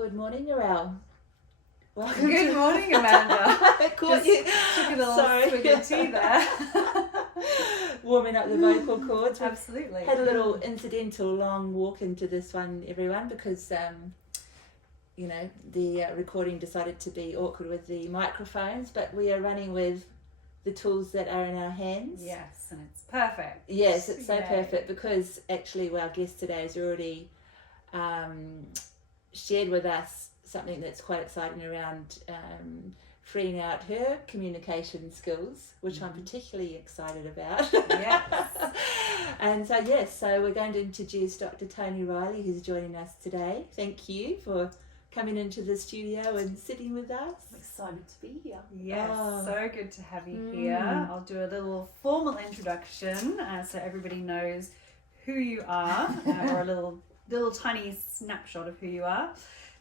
Good morning, Narelle. Good morning, Amanda. Took a little swig of tea there. Warming up the vocal cords. Absolutely. Had a little incidental long walk into this one, everyone, because the recording decided to be awkward with the microphones, but we are running with the tools that are in our hands. Yes, and it's perfect. Yes, it's so perfect because actually our guest today has already shared with us something that's quite exciting around freeing out her communication skills, which I'm particularly excited about. Yes. And so we're going to introduce Dr. Toni Reilly, who's joining us today. Thank you for coming into the studio and sitting with us. I'm excited to be here. Yes, so good to have you here. I'll do a little formal introduction so everybody knows who you are, or a little tiny snapshot of who you are.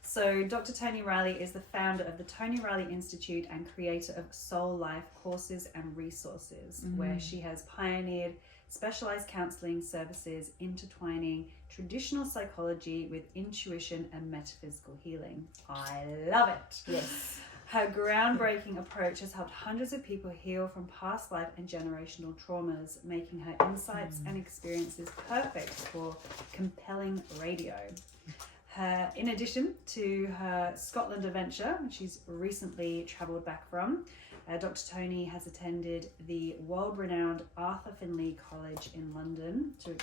So Dr. Toni Reilly is the founder of the Toni Reilly Institute and creator of SoulLife courses and resources, where she has pioneered specialised counselling services, intertwining traditional psychology with intuition and metaphysical healing. I love it. Yes. Her groundbreaking approach has helped hundreds of people heal from past life and generational traumas, making her insights and experiences perfect for compelling radio. In addition to her Scotland adventure, which she's recently travelled back from, Dr. Toni has attended the world-renowned Arthur Findlay College in London to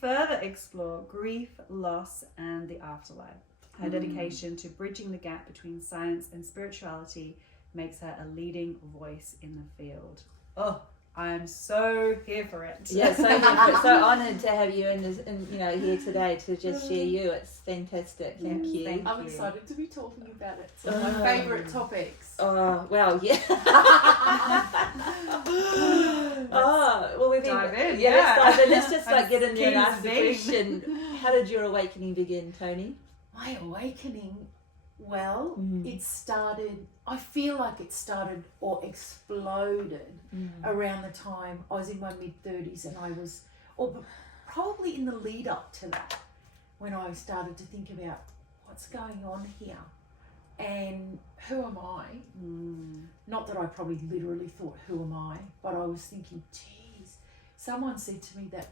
further explore grief, loss, and the afterlife. Her dedication to bridging the gap between science and spirituality makes her a leading voice in the field. Oh, I am so here for it. Yeah, so honoured to have you here today to just share you. It's fantastic. Thank you. I'm excited to be talking about it. It's one of my favourite topics. Oh, well, yeah. We've dive in. Yeah, let's dive in. Let's just get in there and Excuse ask the me. question. How did your awakening begin, Toni? My awakening, it started, I feel like it started or exploded around the time I was in my mid-30s, and I was, or probably in the lead up to that, when I started to think about what's going on here and who am I? Not that I probably literally thought, who am I? But I was thinking, geez, someone said to me that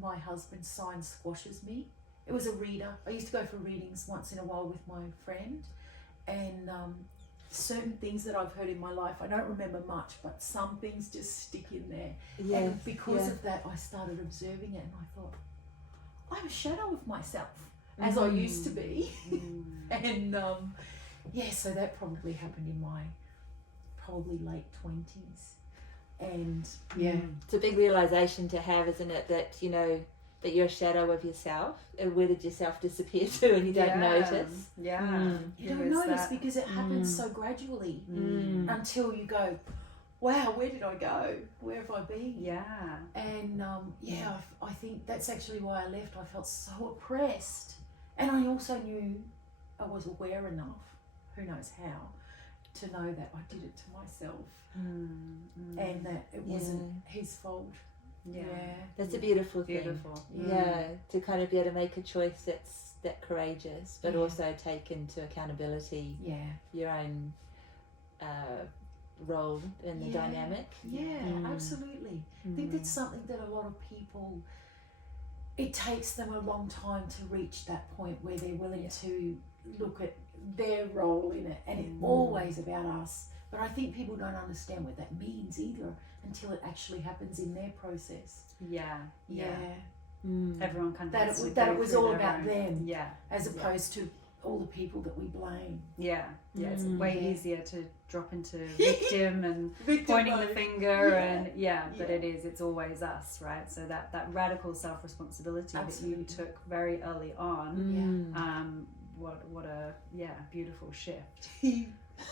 my husband's sign squashes me. It was a reader. I used to go for readings once in a while with my friend, and certain things that I've heard in my life, I don't remember much, but some things just stick in there. Yeah, and because of that, I started observing it, and I thought, I'm a shadow of myself, as I used to be. And so that probably happened in my probably late 20s. And It's a big realisation to have, isn't it, that, that you're a shadow of yourself, and where did yourself disappear to and you don't notice? You don't notice because it happens so gradually until you go, wow, where did I go? Where have I been? Yeah. And I think that's actually why I left. I felt so oppressed. And I also knew I was aware enough, who knows how, to know that I did it to myself and that it wasn't his fault. Yeah. That's a beautiful thing. Beautiful. Yeah, to kind of be able to make a choice that's that courageous, but also take into accountability your own role in the dynamic. Absolutely. I think that's something that a lot of people, it takes them a long time to reach that point where they're willing to look at their role in it, and it's always about us. But I think people don't understand what that means either until it actually happens in their process. Everyone kind of that has to that go it was through all their about own. them, as opposed to all the people that we blame. It's way easier to drop into victim and pointing the finger but it's always us, right? So that radical self-responsibility that you took very early on, what a beautiful shift.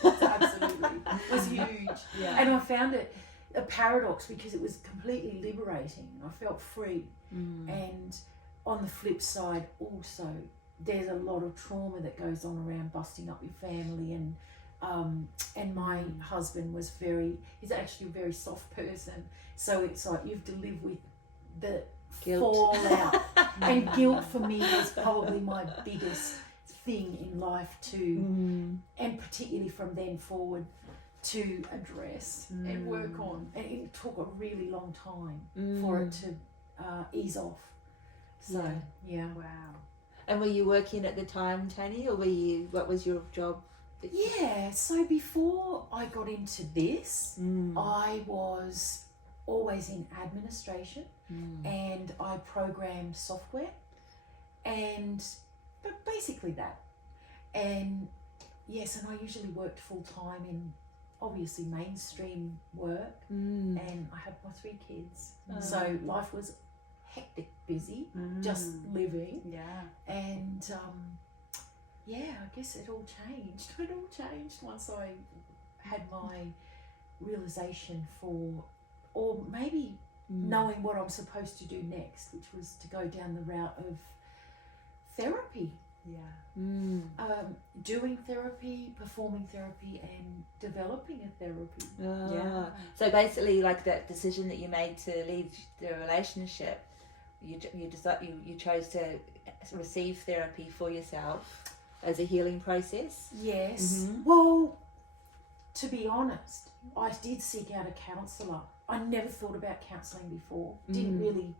Absolutely. It was huge. And I found it a paradox because it was completely liberating. I felt free. And on the flip side also, there's a lot of trauma that goes on around busting up your family, and my husband he's actually a very soft person, so it's like you have to live with the fall out. And guilt for me was probably my biggest thing in life too, and particularly from then forward to address and work on. And it took a really long time for it to ease off. So, yeah. Wow. And were you working at the time, Toni, or what was your job? Yeah, so before I got into this, I was always in administration and I programmed software and basically that. And yes, and I usually worked full time in obviously mainstream work and I had my 3 kids. So life was hectic, busy, just living. Yeah. And I guess it all changed. It all changed once I had my realization for, or maybe knowing what I'm supposed to do next, which was to go down the route of therapy. Yeah. Doing therapy, performing therapy, and developing a therapy. Yeah. So basically, like that decision that you made to leave the relationship, you chose to receive therapy for yourself as a healing process. Yes. Well, to be honest, I did seek out a counsellor. I never thought about counselling before. Didn't really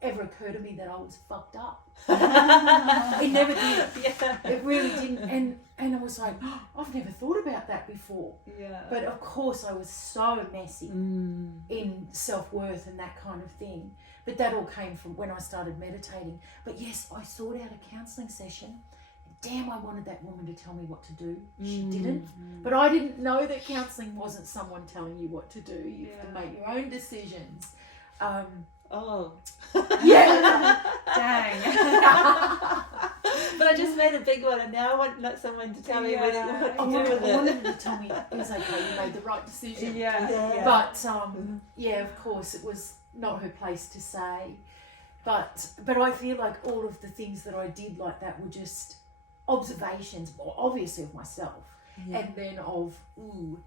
ever occur to me that I was fucked up. It never did. Yeah. It really didn't. And I was like, oh, I've never thought about that before. Yeah. But of course I was so messy in self-worth and that kind of thing. But that all came from when I started meditating. But yes, I sought out a counselling session. Damn, I wanted that woman to tell me what to do. She didn't. But I didn't know that counselling wasn't someone telling you what to do. You have to make your own decisions. Oh. Yeah. Dang. But I just made a big one, and now I want someone to tell me what to do with I it. wanted them to tell me it was okay, you made the right decision. Yeah. But of course, it was not her place to say. But I feel like all of the things that I did like that were just observations, well, obviously of myself, and then of,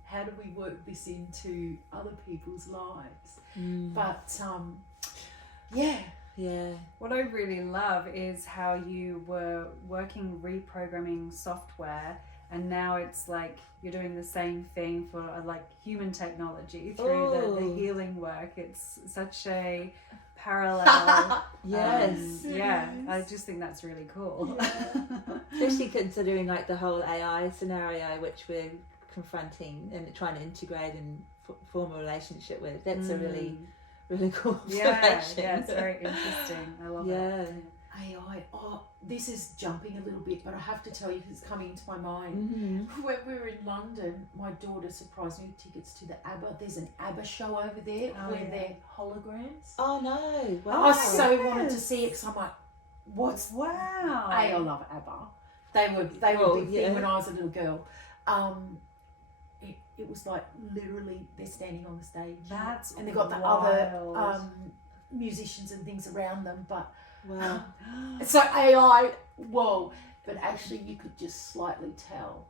how do we work this into other people's lives? But What I really love is how you were working reprogramming software, and now it's like you're doing the same thing for like human technology through the healing work. It's such a parallel. Yes. I just think that's really cool. Especially considering like the whole AI scenario which we're confronting and trying to integrate and form a relationship with. That's a really cool observation. Yeah, it's very interesting. I love it. AI, this is jumping a little bit, but I have to tell you because it's coming into my mind. When we were in London, my daughter surprised me with tickets to the ABBA. There's an ABBA show over there where they're holograms. Oh no! Wow. I so wanted to see it because I'm like, Wow. I love ABBA. They were a big thing when I was a little girl. It was like literally they're standing on the stage. And they've got the other musicians and things around them, but wow. so AI, whoa! But actually, you could just slightly tell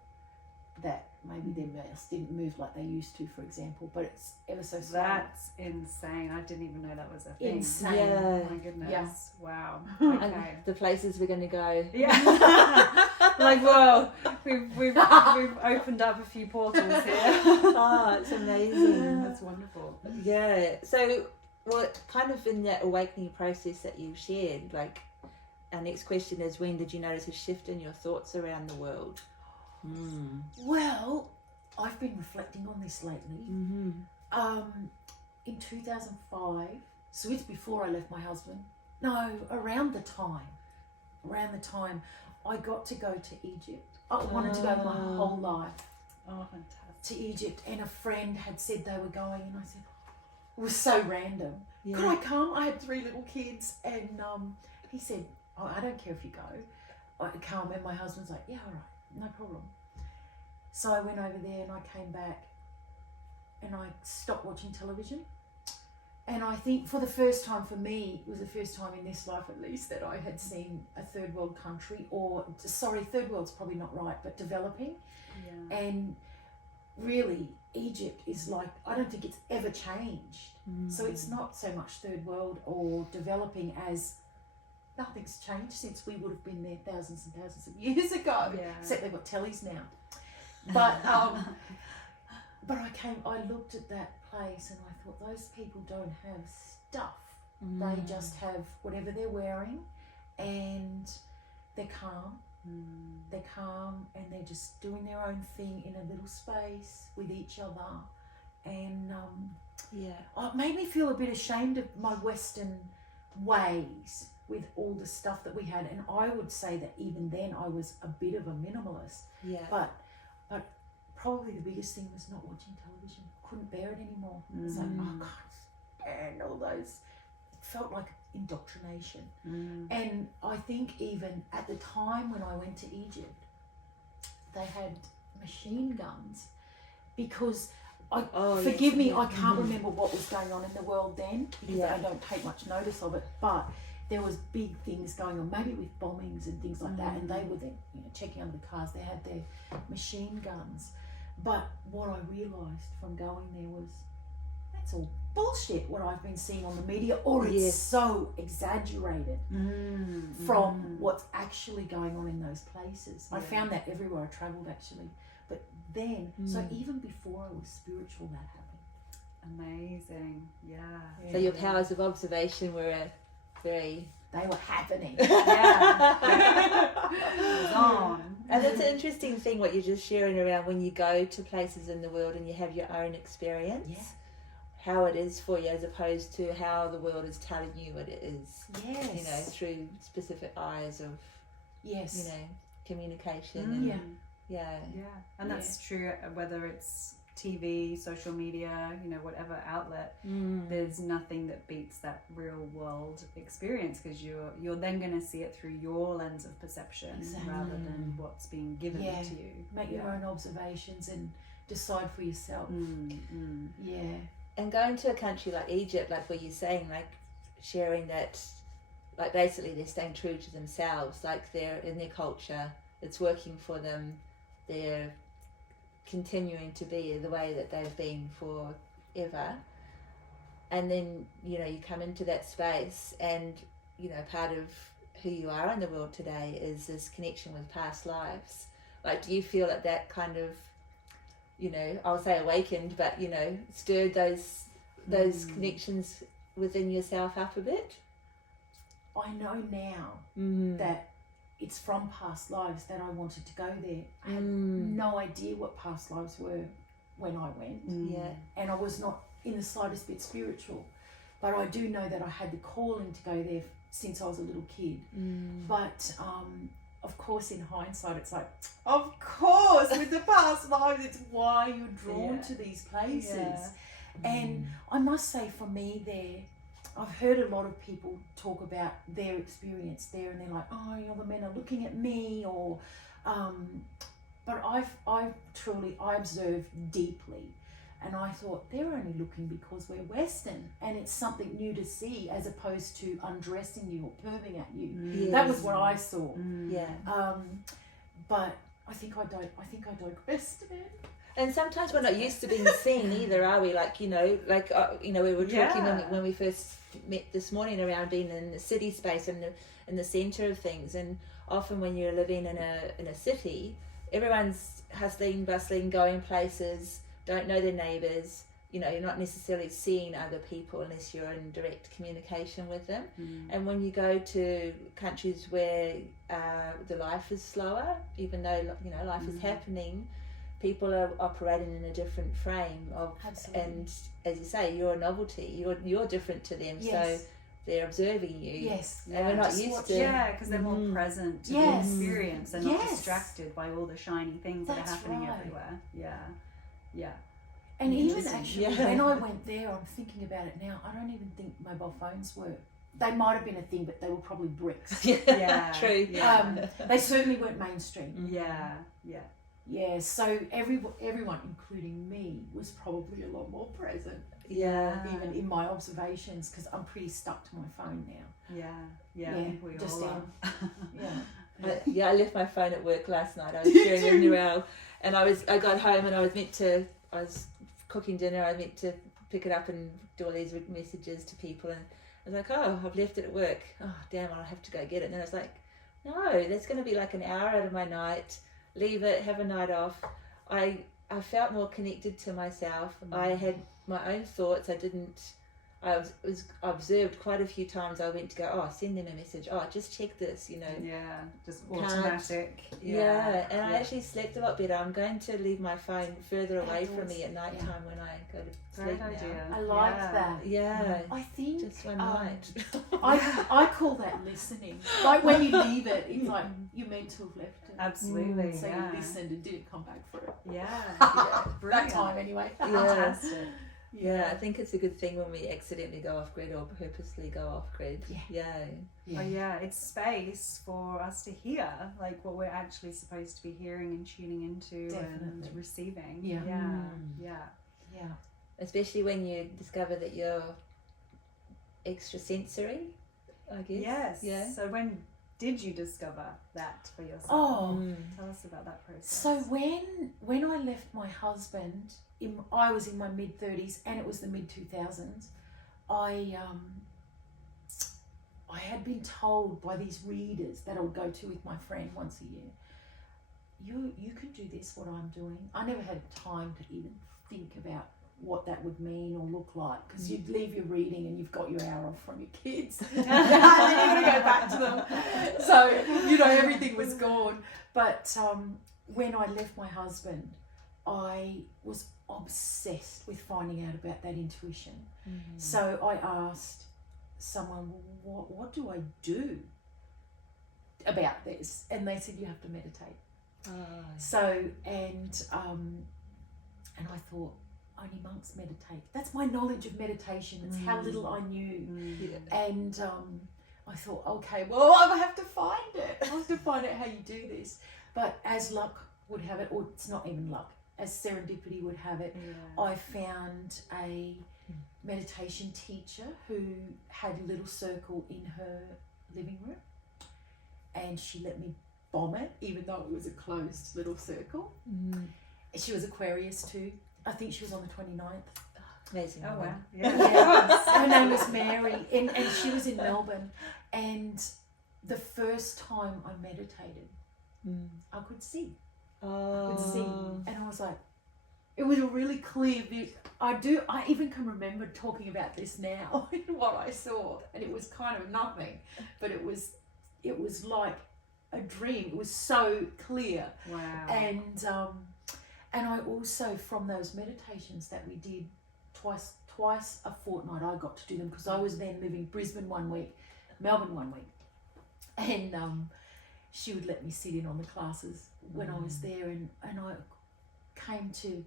that maybe their mouths didn't move like they used to, for example. But it's ever so slight. That's insane. I didn't even know that was a thing. Insane. Yeah. Oh my goodness. Yeah. Wow. And Okay. the places we're going to go. Yeah. Like, whoa, we've opened up a few portals here. Oh, it's amazing. That's wonderful. Yeah. So, well, kind of in that awakening process that you shared, like, our next question is, when did you notice a shift in your thoughts around the world? Well, I've been reflecting on this lately. In 2005, so it's before I left my husband. No, around the time I got to go to Egypt. I wanted to go my whole life Oh, fantastic. to Egypt, and a friend had said they were going, and I said, it was so random. Yeah. Could I come? I had 3 little kids, and he said, oh, I don't care if you go. I come, and my husband's like, yeah, all right, no problem. So I went over there, and I came back, and I stopped watching television. And I think for the first time for me, it was the first time in this life at least that I had seen a third world country, or, sorry, third world's probably not right, but developing. Yeah. And really Egypt is like, I don't think it's ever changed. So it's not so much third world or developing as nothing's changed since we would have been there thousands and thousands of years ago. Except they've got tellies now. But but I looked at that place and I thought, those people don't have stuff. They just have whatever they're wearing, and they're calm. They're calm and they're just doing their own thing in a little space with each other. And it made me feel a bit ashamed of my Western ways with all the stuff that we had. And I would say that even then I was a bit of a minimalist. But probably the biggest thing was not watching television. Couldn't bear it anymore. It was like, I can't stand all those. It felt like indoctrination. And I think even at the time when I went to Egypt, they had machine guns, because forgive me, I can't remember what was going on in the world then, because I don't take much notice of it, but there was big things going on, maybe with bombings and things like that, and they were then checking under the cars. They had their machine guns. But what I realised from going there was, that's all bullshit, what I've been seeing on the media, or it's so exaggerated from what's actually going on in those places. I found that everywhere I travelled, actually. But then, so even before I was spiritual, that happened. Amazing. So your powers of observation were very... They were happening. It was on. And it's an interesting thing what you're just sharing around when you go to places in the world and you have your own experience. How it is for you, as opposed to how the world is telling you what it is. You know, through specific eyes of, you know, communication. And that's true whether it's TV, social media, you know, whatever outlet. There's nothing that beats that real world experience, because you're then going to see it through your lens of perception rather than what's being given to you. Make your own observations and decide for yourself. And going to a country like Egypt, like what you're saying, like sharing that, like basically they're staying true to themselves, like they're in their culture, it's working for them, they're continuing to be the way that they've been forever. And then, you know, you come into that space and, you know, part of who you are in the world today is this connection with past lives. Like, do you feel that kind of, you know, I'll say awakened, but, you know, stirred those connections within yourself up a bit? I know now that it's from past lives that I wanted to go there. I had no idea what past lives were when I went. And I was not in the slightest bit spiritual. But I do know that I had the calling to go there since I was a little kid. But of course, in hindsight, it's like, of course, with the past lives, it's why you're drawn to these places. And I must say, for me there, I've heard a lot of people talk about their experience there, and they're like, oh, you know, the men are looking at me, or, but I observed deeply, and I thought they're only looking because we're Western, and it's something new to see, as opposed to undressing you or perving at you. That was what I saw. But I think I digressed a bit. And sometimes we're not used to being seen either, are we? Like, you know, we were talking when we first met this morning around being in the city space and in the centre of things. And often when you're living in a city, everyone's hustling, bustling, going places, don't know their neighbours. You know, you're not necessarily seeing other people unless you're in direct communication with them. And when you go to countries where the life is slower, even though, you know, life is happening, people are operating in a different frame of, and as you say, you're a novelty. You're different to them, so they're observing you. And we're not used to. Because they're more present to the experience. They're not distracted by all the shiny things that are happening everywhere. And even actually, when I went there, I'm thinking about it now, I don't even think mobile phones were. They might have been a thing, but they were probably bricks. True. They certainly weren't mainstream. So everyone, including me, was probably a lot more present. Even in my observations, because I'm pretty stuck to my phone now. I think we just all are. I left my phone at work last night. I was doing a Noel, and I got home and I was cooking dinner. I meant to pick it up and do all these messages to people, and I was like, oh, I've left it at work. Oh, damn, I'll have to go get it. And then I was like, no, that's going to be like an hour out of my night. Leave it, have a night off. I felt more connected to myself. I had my own thoughts. I was observed quite a few times. I went to go, oh, send them a message. Oh, just check this, Yeah, just automatic. Yeah, and I actually slept a lot better. I'm going to leave my phone further away from me at night time when I go to sleep. Great idea. I like that. Yeah. I think Just one night. I call that listening. Like when you leave it, it's like you're meant to have left it. Absolutely. So you listened and didn't come back for it. Yeah. That time anyway. Fantastic. Yeah, I think it's a good thing when we accidentally go off grid or purposely go off grid. Yeah. Oh yeah, it's space for us to hear like what we're actually supposed to be hearing and tuning into and receiving. Yeah. Especially when you discover that you're extrasensory, I guess. Yes. Yeah. So when did you discover that for yourself? Tell us about that process. So when I left my husband, I was in my mid-30s and it was the mid-2000s. I had been told by these readers that I would go to with my friend once a year, you can do this, what I'm doing. I never had time to even think about what that would mean or look like, because you'd leave your reading and you've got your hour off from your kids and then you're going to go back to them. So, everything was gone. But when I left my husband, I was obsessed with finding out about that intuition. So I asked someone, what do I do about this? And they said, you have to meditate. So, and I thought, only monks meditate. That's my knowledge of meditation. It's how little I knew. And I thought, okay, well, I have to find it. I have to find out how you do this. But as luck would have it, or it's not even luck, as serendipity would have it, I found a meditation teacher who had a little circle in her living room, and she let me bomb it, even though it was a closed little circle. She was Aquarius too. I think she was on the 29th. Amazing. Oh wow. Her name was Mary, and she was in Melbourne. And the first time I meditated, I could see. I could see. And I was like, it was a really clear view. I even can remember talking about this now, what I saw. And it was kind of nothing, but it was like a dream. It was so clear. Wow. And I also, from those meditations that we did twice a fortnight, I got to do them because I was then living Brisbane 1 week, Melbourne 1 week. And she would let me sit in on the classes when I was there, and I came to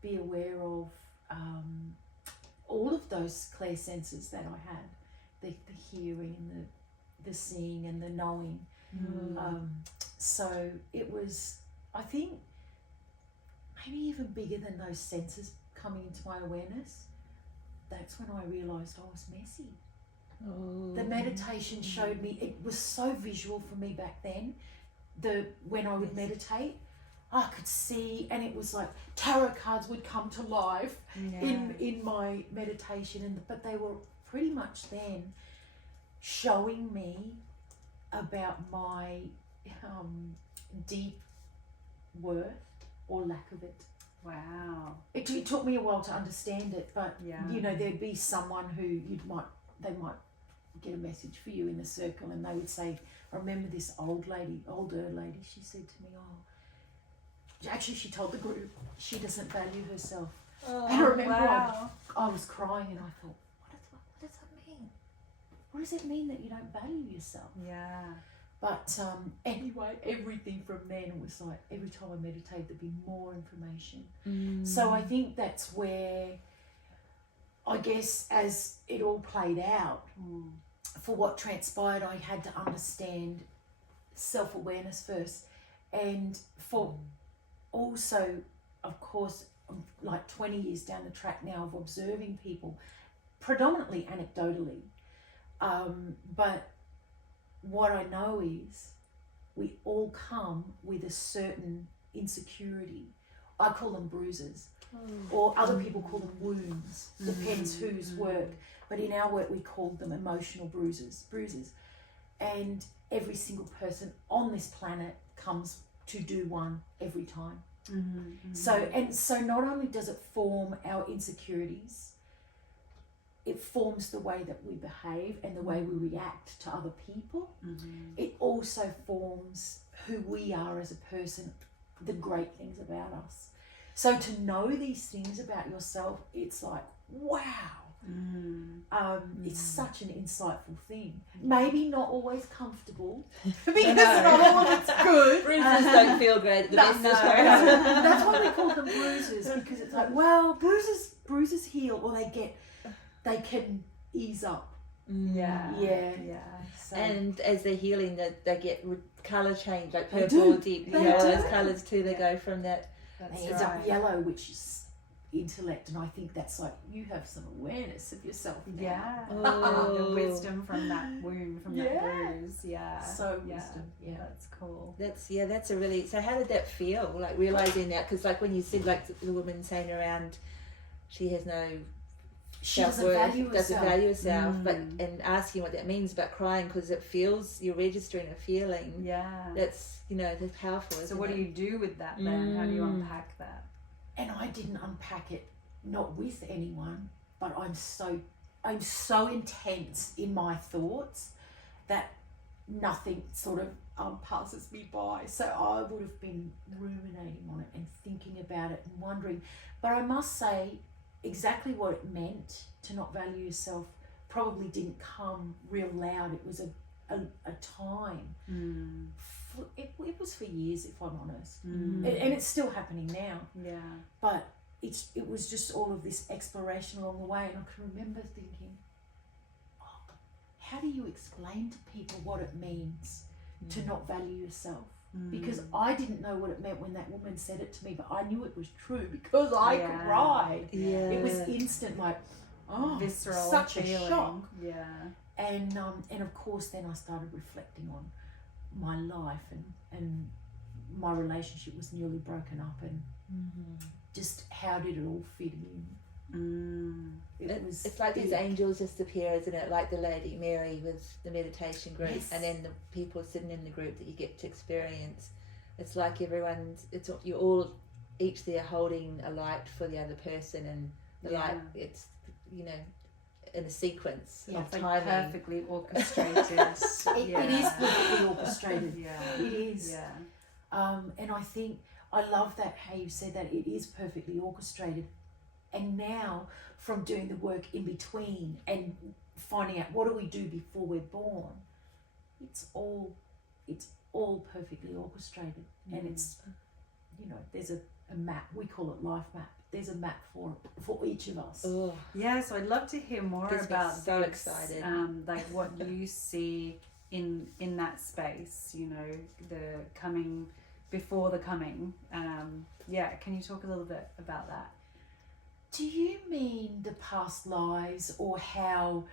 be aware of all of those clear senses that I had, the hearing and the seeing and the knowing. So it was, I think, maybe even bigger than those senses coming into my awareness. That's when I realised I was messy. The meditation showed me, it was so visual for me back then. When I would meditate, I could see, and it was like tarot cards would come to life in my meditation, but they were pretty much then showing me about my deep worth or lack of it. Wow. It took me a while to understand it, but there'd be someone who they might get a message for you in the circle, and they would say, I remember this older lady, she said to me, actually she told the group she doesn't value herself. And I remember I was crying and I thought, what does that mean? What does it mean that you don't value yourself? Yeah. But anyway, everything from then was like, every time I meditated, there'd be more information. So I think that's where, I guess, as it all played out, for what transpired, I had to understand self-awareness first. And for also, of course, like 20 years down the track now of observing people, predominantly anecdotally, but what I know is we all come with a certain insecurity. I call them bruises, or other people call them wounds. Depends whose work. But in our work, we call them emotional bruises. And every single person on this planet comes to do one every time. So not only does it form our insecurities, it forms the way that we behave and the way we react to other people. It also forms who we are as a person, the great things about us. So to know these things about yourself, it's like, wow. It's such an insightful thing. Maybe not always comfortable, because not all of it's good. Bruises don't feel great at the best of times. That's why we call them bruises, because it's like, well, bruises heal, or they can ease up. Yeah. So, And as they're healing, they get colour change, like purple, deep those colours too. They go from that. they end up yellow, which is intellect, and I think that's like, you have some awareness of yourself now. The wisdom from that wound, from that bruise. Wisdom. That's cool. That's a really. So how did that feel? Like realizing that, because like when you said, like the woman saying around, she has no. She doesn't value herself. But and asking what that means about crying, because it feels, you're registering a feeling. That's that's powerful. So what do you do with that then? How do you unpack that? And I didn't unpack it, not with anyone, but I'm so intense in my thoughts that nothing sort of passes me by. So I would have been ruminating on it and thinking about it and wondering. But I must say, exactly what it meant to not value yourself probably didn't come real loud. It was a time. It was for years, if I'm honest, and it's still happening now. But it was just all of this exploration along the way, and I can remember thinking, how do you explain to people what it means to not value yourself? Because I didn't know what it meant when that woman said it to me, but I knew it was true because I cried. It was instant, like, visceral, such feeling. a shock. And of course then I started reflecting on my life, and my relationship was nearly broken up, and just how did it all fit in. It's like these angels just appear, isn't it? Like the Lady Mary with the meditation group, and then the people sitting in the group that you get to experience. It's like you're all each there holding a light for the other person, and the light, it's in a sequence of timing. Perfectly orchestrated. It is perfectly orchestrated. It is. And I think I love that, how you said that it is perfectly orchestrated. And now, from doing the work in between and finding out what do we do before we're born, it's all perfectly orchestrated. And it's, there's a map, we call it life map. There's a map for each of us. So I'd love to hear more about so this, excited. like what you see in that space, the coming before the coming. Can you talk a little bit about that? Do you mean the past lives, or how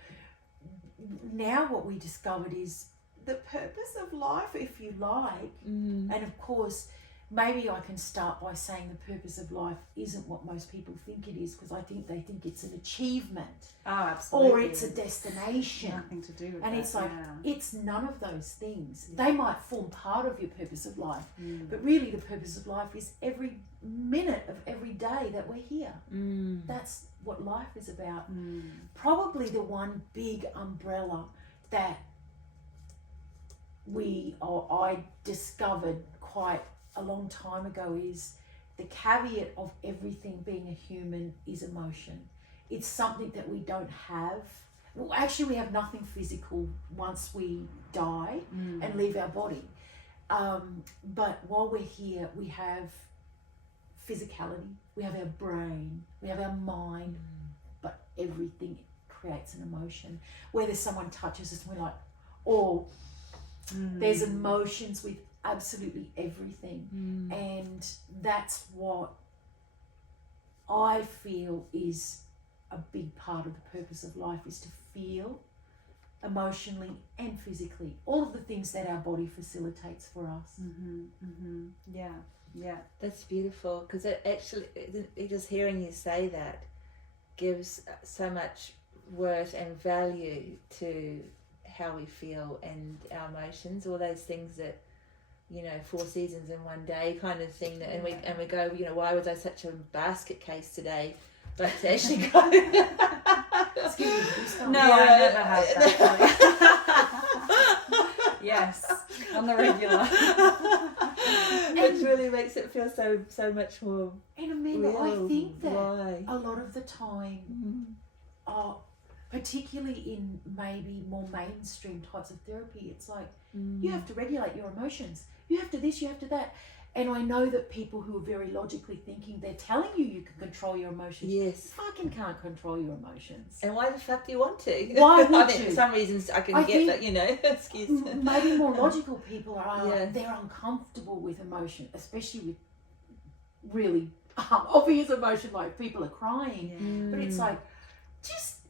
now what we discovered is the purpose of life, if you like? And of course, maybe I can start by saying the purpose of life isn't what most people think it is, because I think they think it's an achievement. Absolutely. Or it's a destination. Nothing to do with and that. it's like, it's none of those things. They might form part of your purpose of life, but really the purpose of life is every minute of every day that we're here. That's what life is about. Probably the one big umbrella that I discovered quite a long time ago is the caveat of everything being a human is emotion. It's something that we don't have. Well, actually, we have nothing physical once we die and leave our body. But while we're here, we have physicality, we have our brain, we have our mind, but everything creates an emotion. Whether someone touches us, we're like, there's emotions with absolutely everything. And that's what I feel is a big part of the purpose of life, is to feel emotionally and physically, all of the things that our body facilitates for us. Yeah. That's beautiful, because it actually, just hearing you say that gives so much worth and value to how we feel and our emotions, all those things that, 4 seasons in one day kind of thing, that, and we go, why was I such a basket case today? But to actually go No, I never have that. Yes, on the regular. It really makes it feel so much more. And Amanda, real. I think that Why? a lot of the time, particularly in maybe more mainstream types of therapy, it's like you have to regulate your emotions. You have to this, you have to that. And I know that people who are very logically thinking, they're telling you can control your emotions. Yes. You fucking can't control your emotions. And why the fuck do you want to? Why would I mean, you? for some reasons I can I get think that, excuse me. Maybe more logical people are, Yeah. they're uncomfortable with emotion, especially with really obvious emotion, like people are crying. But it's like,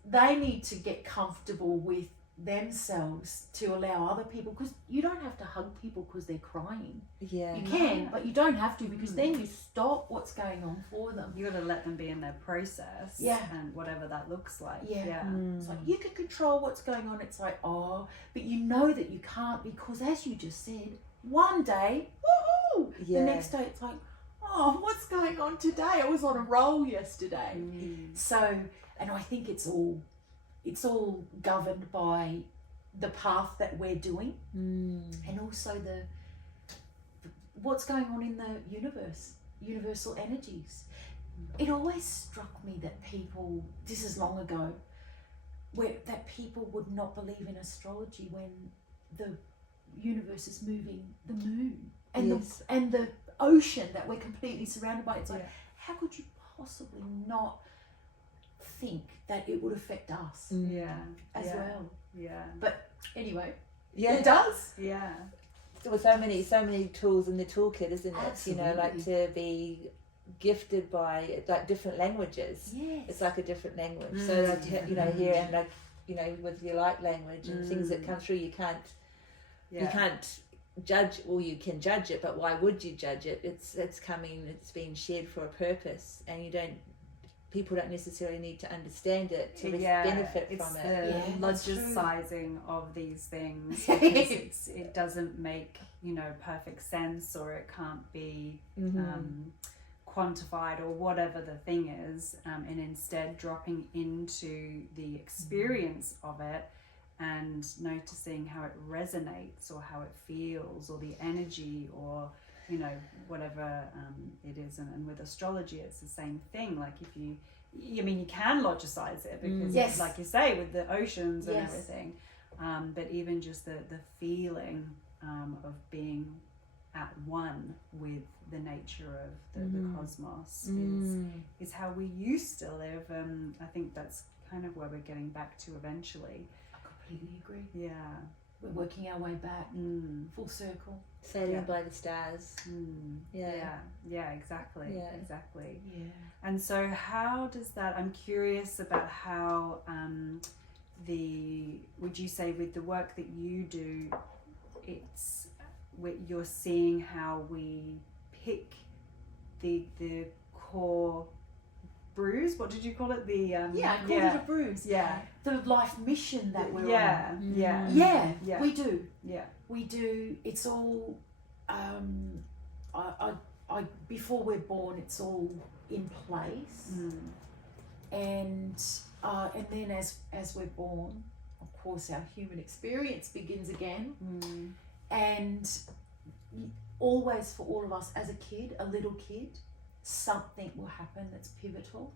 they need to get comfortable with themselves to allow other people, because you don't have to hug people because they're crying. Yeah. You can, but you don't have to, because then you stop what's going on for them. You got to let them be in their process. Yeah. And whatever that looks like. Yeah. It's like, you can control what's going on. It's like, but you know that you can't, because as you just said, one day, woohoo! Yeah. The next day it's like, what's going on today? I was on a roll yesterday. So, and I think it's all governed by the path that we're doing, and also the what's going on in the universe, universal energies. It always struck me that people, this is long ago, that people would not believe in astrology when the universe is moving the moon and the ocean that we're completely surrounded by. It's like, how could you possibly not think that it would affect us as well? Yeah. But anyway, Yeah. it does. Yeah. With so many tools in the toolkit, isn't it? Absolutely. Like to be gifted by like different languages. Yes. It's like a different language. So like, here and like, with your light language and things that come through, you can't judge, or you can judge it, but why would you judge it? It's being shared for a purpose, and people don't necessarily need to understand it to benefit from it. It's the logicizing of these things, because it doesn't make perfect sense, or it can't be quantified, or whatever the thing is, and instead dropping into the experience of it and noticing how it resonates, or how it feels, or the energy, or whatever it is. And with astrology it's the same thing. Like if you can logicize it, because like you say, with the oceans and everything, but even just the feeling of being at one with the nature of the cosmos is how we used to live. I think that's kind of where we're getting back to eventually. I completely agree. Yeah. We're working our way back, full circle. Sailing by the stars. Yeah, exactly. Yeah. Exactly. Yeah. And so how does that, I'm curious about how would you say with the work that you do, you're seeing how we pick the core bruise? What did you call it? I called it a bruise. Yeah. The life mission that we're on. Yeah. We do. Yeah. We do. It's all. I before we're born, it's all in place, and then as we're born, of course, our human experience begins again, and always for all of us as a little kid, something will happen that's pivotal,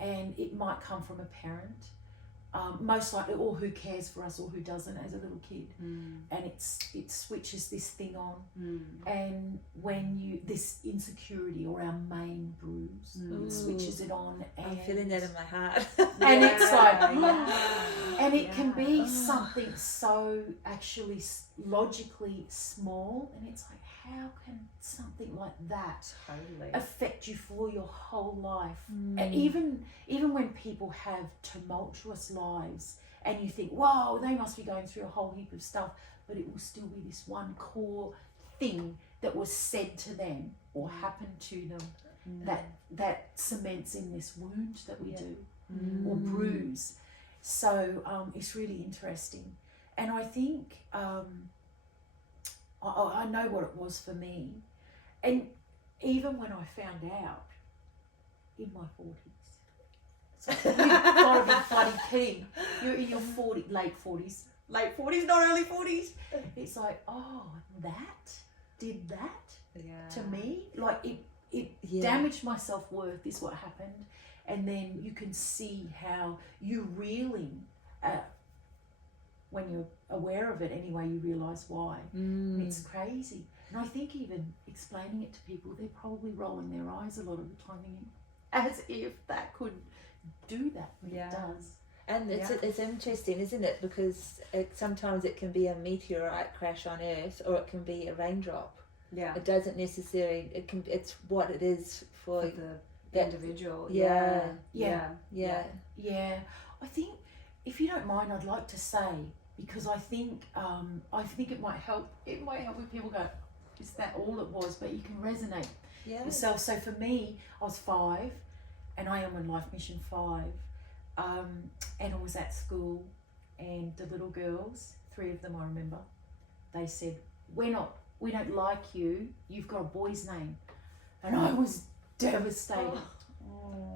and it might come from a parent, most likely, or who cares for us, or who doesn't as a little kid, and it switches this thing on, and when this insecurity, or our main bruise, it switches it on, and I'm feeling that in my heart. and it's like, and it can be something so actually logically small, and it's like, how can something like that affect you for your whole life? And even when people have tumultuous lives and you think, whoa, they must be going through a whole heap of stuff, but it will still be this one core thing that was said to them or happened to them that cements in this wound that we do, or bruise. So it's really interesting. And I think I know what it was for me. And even when I found out in my 40s, so you've got to be bloody kidding. You're in your late 40s, not early 40s. It's like, oh, that did that to me. Like it damaged my self-worth is what happened. And then you can see how you're reeling when you're aware of it anyway, you realise why. And it's crazy. And I think even explaining it to people, they're probably rolling their eyes a lot of the time, thinking, as if that could do that, but it does. And it's interesting, isn't it? Because sometimes it can be a meteorite crash on Earth, or it can be a raindrop. Yeah. It doesn't necessarily. It's what it is for the individual. Yeah. I think, if you don't mind, I'd like to say, because I think it might help. It might help when people go, "Is that all it was?" But you can resonate yourself. So for me, I was 5, and I am on Life Mission 5, and I was at school, and the little girls, 3 of them I remember, they said, we don't like you. You've got a boy's name," and I was devastated.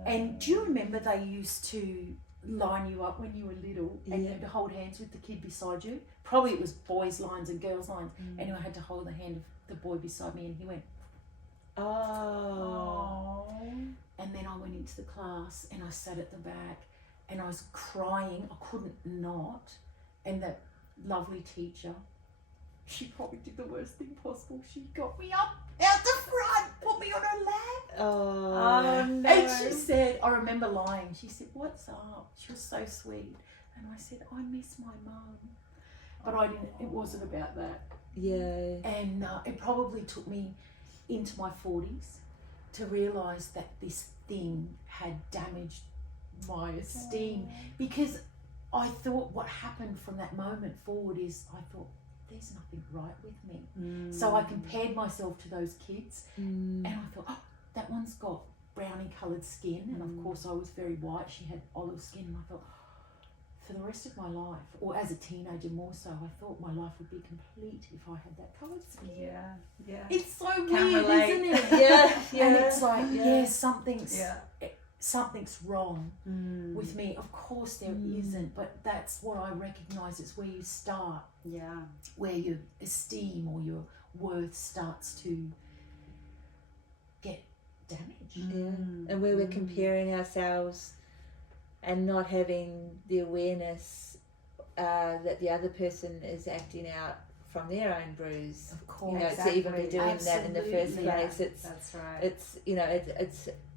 And do you remember they used to line you up when you were little, and you had to hold hands with the kid beside you? Probably it was boys' lines and girls' lines, and I had to hold the hand of the boy beside me, and he went, oh. And then I went into the class, and I sat at the back, and I was crying. I couldn't not. And that lovely teacher, she probably did the worst thing possible. She got me up out the front, put me on her lap. Oh no. And she said, I remember lying. She said, "What's up?" She was so sweet. And I said, "I miss my mum." But I didn't, it wasn't about that. Yeah. And it probably took me into my 40s to realise that this thing had damaged my esteem. Because I thought what happened from that moment forward is I thought, there's nothing right with me. So I compared myself to those kids, and I thought, oh, that one's got brownie coloured skin, and of course I was very white, she had olive skin, and I thought, for the rest of my life, or as a teenager more so, I thought my life would be complete if I had that coloured skin. Yeah. It's so Can weird, relate. isn't it? Yeah. And it's like, something's wrong with me. Of course there isn't, but that's what I recognise. It's where you start. Yeah. Where your esteem or your worth starts to get damaged. And where we're comparing ourselves and not having the awareness that the other person is acting out from their own bruise. Of course. You know, to even be doing that in the first place. It's that's right. It's, you know,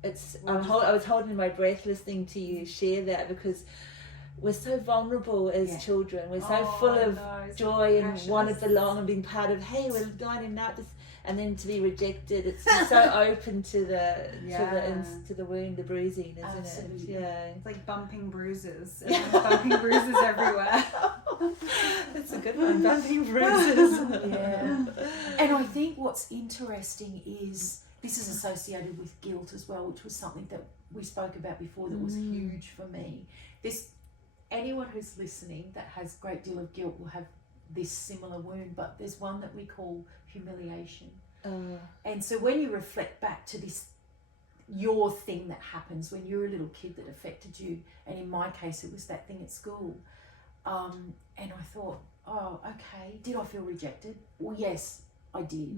it's I was holding my breath listening to you share that, because we're so vulnerable as children. We're so full of joy and want to belong and being part of, hey, we're lining up this, and then to be rejected, it's just so open to the wound, the bruising, isn't Absolutely. it? Yeah. It's like bumping bruises. Bumping bruises everywhere. That's a good one, bumping bruises. And I think what's interesting is, this is associated with guilt as well, which was something that we spoke about before that was huge for me. Anyone who's listening that has a great deal of guilt will have this similar wound, but there's one that we call humiliation. And so when you reflect back to this, your thing that happens when you're a little kid that affected you, and in my case it was that thing at school, and I thought, oh, okay, did I feel rejected? Well, yes, I did.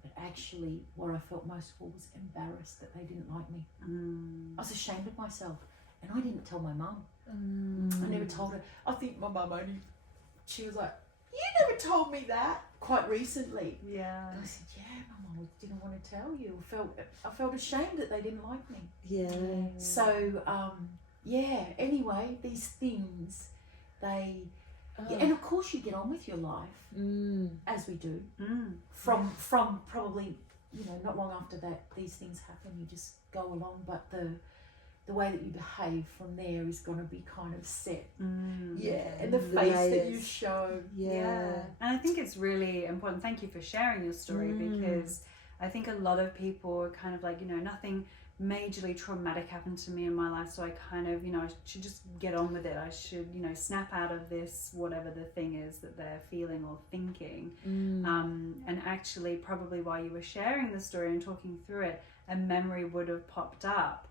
But actually what I felt most for was embarrassed that they didn't like me. I was ashamed of myself, and I didn't tell my mum. I never told her. I think my mum she was like, "You never told me that," quite recently. Yeah. And I said, "Yeah, Mum, I didn't want to tell you. I felt ashamed that they didn't like me." Yeah. So, anyway, these things, and of course you get on with your life, as we do. From probably, not long after that, these things happen, you just go along. But the way that you behave from there is going to be kind of set. Yeah, And the face that you show. And I think it's really important. Thank you for sharing your story, because I think a lot of people are kind of like, you know, nothing majorly traumatic happened to me in my life, so I kind of, you know, I should just get on with it. I should, you know, snap out of this, whatever the thing is that they're feeling or thinking. And actually, probably while you were sharing the story and talking through it, a memory would have popped up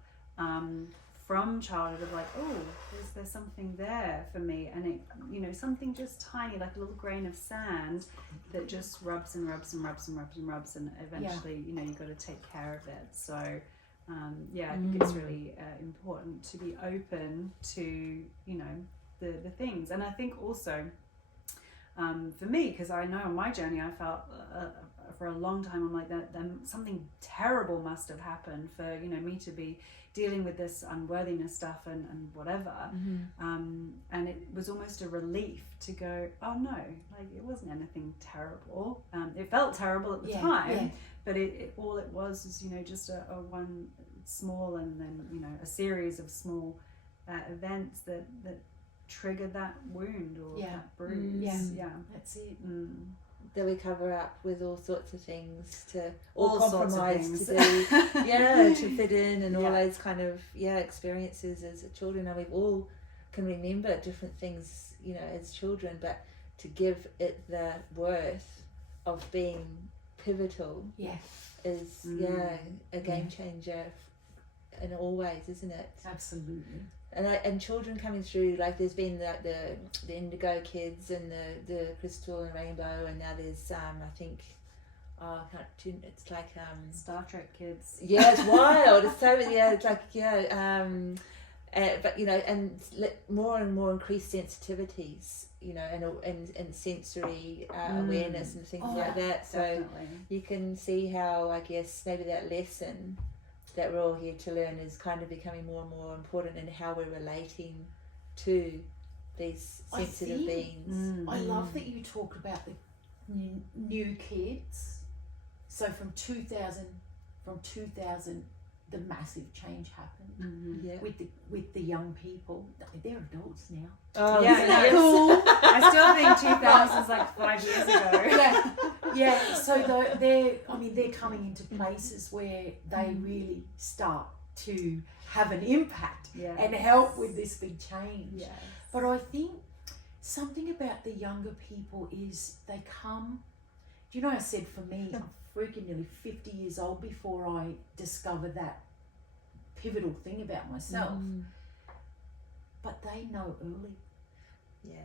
from childhood of like, oh, is there something there for me? And it, you know, something just tiny, like a little grain of sand that just rubs and rubs and rubs and rubs and rubs, and eventually, you know, you've got to take care of it. So I think it's really important to be open to, you know, the things. And I think also for me, because I know on my journey I felt for a long time, I'm like, that something terrible must have happened for, you know, me to be dealing with this unworthiness stuff and whatever. And it was almost a relief to go, oh no, like it wasn't anything terrible. It felt terrible at the time, but it all it was is, you know, just a one small, and then, you know, a series of small events that triggered that wound or that bruise. That's it. That we cover up with all sorts of things to all compromise to do to fit in, and all those kind of experiences as children. And we all can remember different things, you know, as children, but to give it the worth of being pivotal is a game changer in all ways, isn't it? Absolutely. And children coming through, like there's been like the indigo kids and the crystal and rainbow, and now there's I think it's like Star Trek kids. Yeah, it's wild. It's so it's like but you know, and more and more increased sensitivities, you know, and sensory awareness and things like that. So definitely. You can see how, I guess, maybe that lesson that we're all here to learn is kind of becoming more and more important in how we're relating to these sensitive beings. I love that you talk about the new kids. So from 2000, the massive change happened with the young people. They're adults now. Oh, yeah, yeah. cool. I still think 2000 is like 5 years ago. So they're coming into places where they really start to have an impact and help with this big change. Yes. But I think something about the younger people is they come. Do you know, I said for me, I'm freaking nearly 50 years old before I discovered that pivotal thing about myself. But they know early.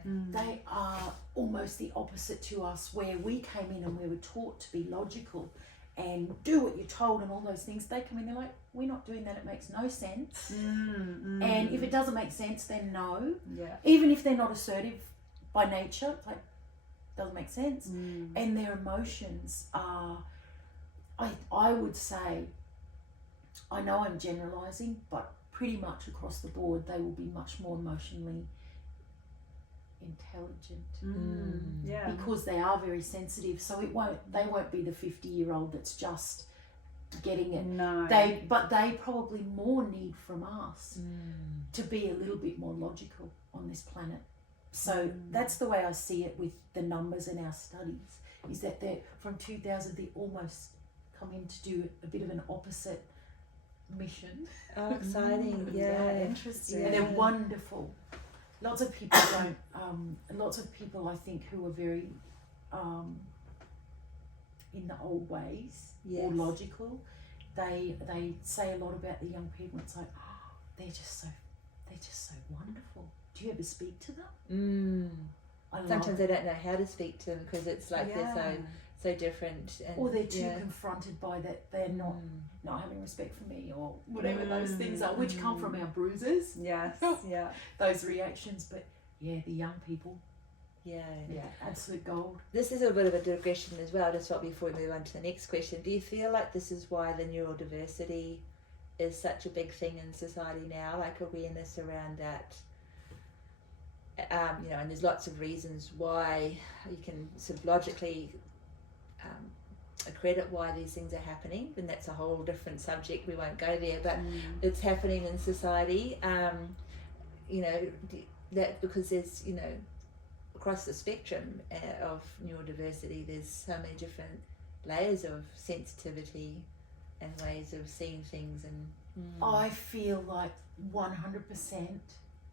They are almost the opposite to us, where we came in and we were taught to be logical and do what you're told and all those things. They come in, they're like, we're not doing that, it makes no sense. And if it doesn't make sense, then no. Even if they're not assertive by nature, like, doesn't make sense. And their emotions are, I would say, I know I'm generalizing, but pretty much across the board, they will be much more emotionally intelligent. Because they are very sensitive. So they won't be the 50-year-old that's just getting it. No. But they probably more need from us to be a little bit more logical on this planet. So that's the way I see it with the numbers in our studies, is that they're from 2000, they almost come in to do a bit of an opposite mission. Oh, exciting. Interesting. And they're wonderful. Lots of people don't, lots of people, I think, who are very in the old ways or logical, they say a lot about the young people. It's like, oh, they're just so wonderful. Do you ever speak to them? Sometimes I don't know how to speak to them, because it's like they're so different, and or they're too confronted by that they're not having respect for me, or whatever those things are, which come from our bruises. Those reactions. But the young people, absolute gold. This is a bit of a digression as well, just before we move on to the next question. Do you feel like this is why the neurodiversity is such a big thing in society now, like awareness around that? You know, and there's lots of reasons why you can sort of logically credit why these things are happening, and that's a whole different subject, we won't go there, but it's happening in society, you know, that because there's, you know, across the spectrum of neurodiversity, there's so many different layers of sensitivity and ways of seeing things. And I feel like 100%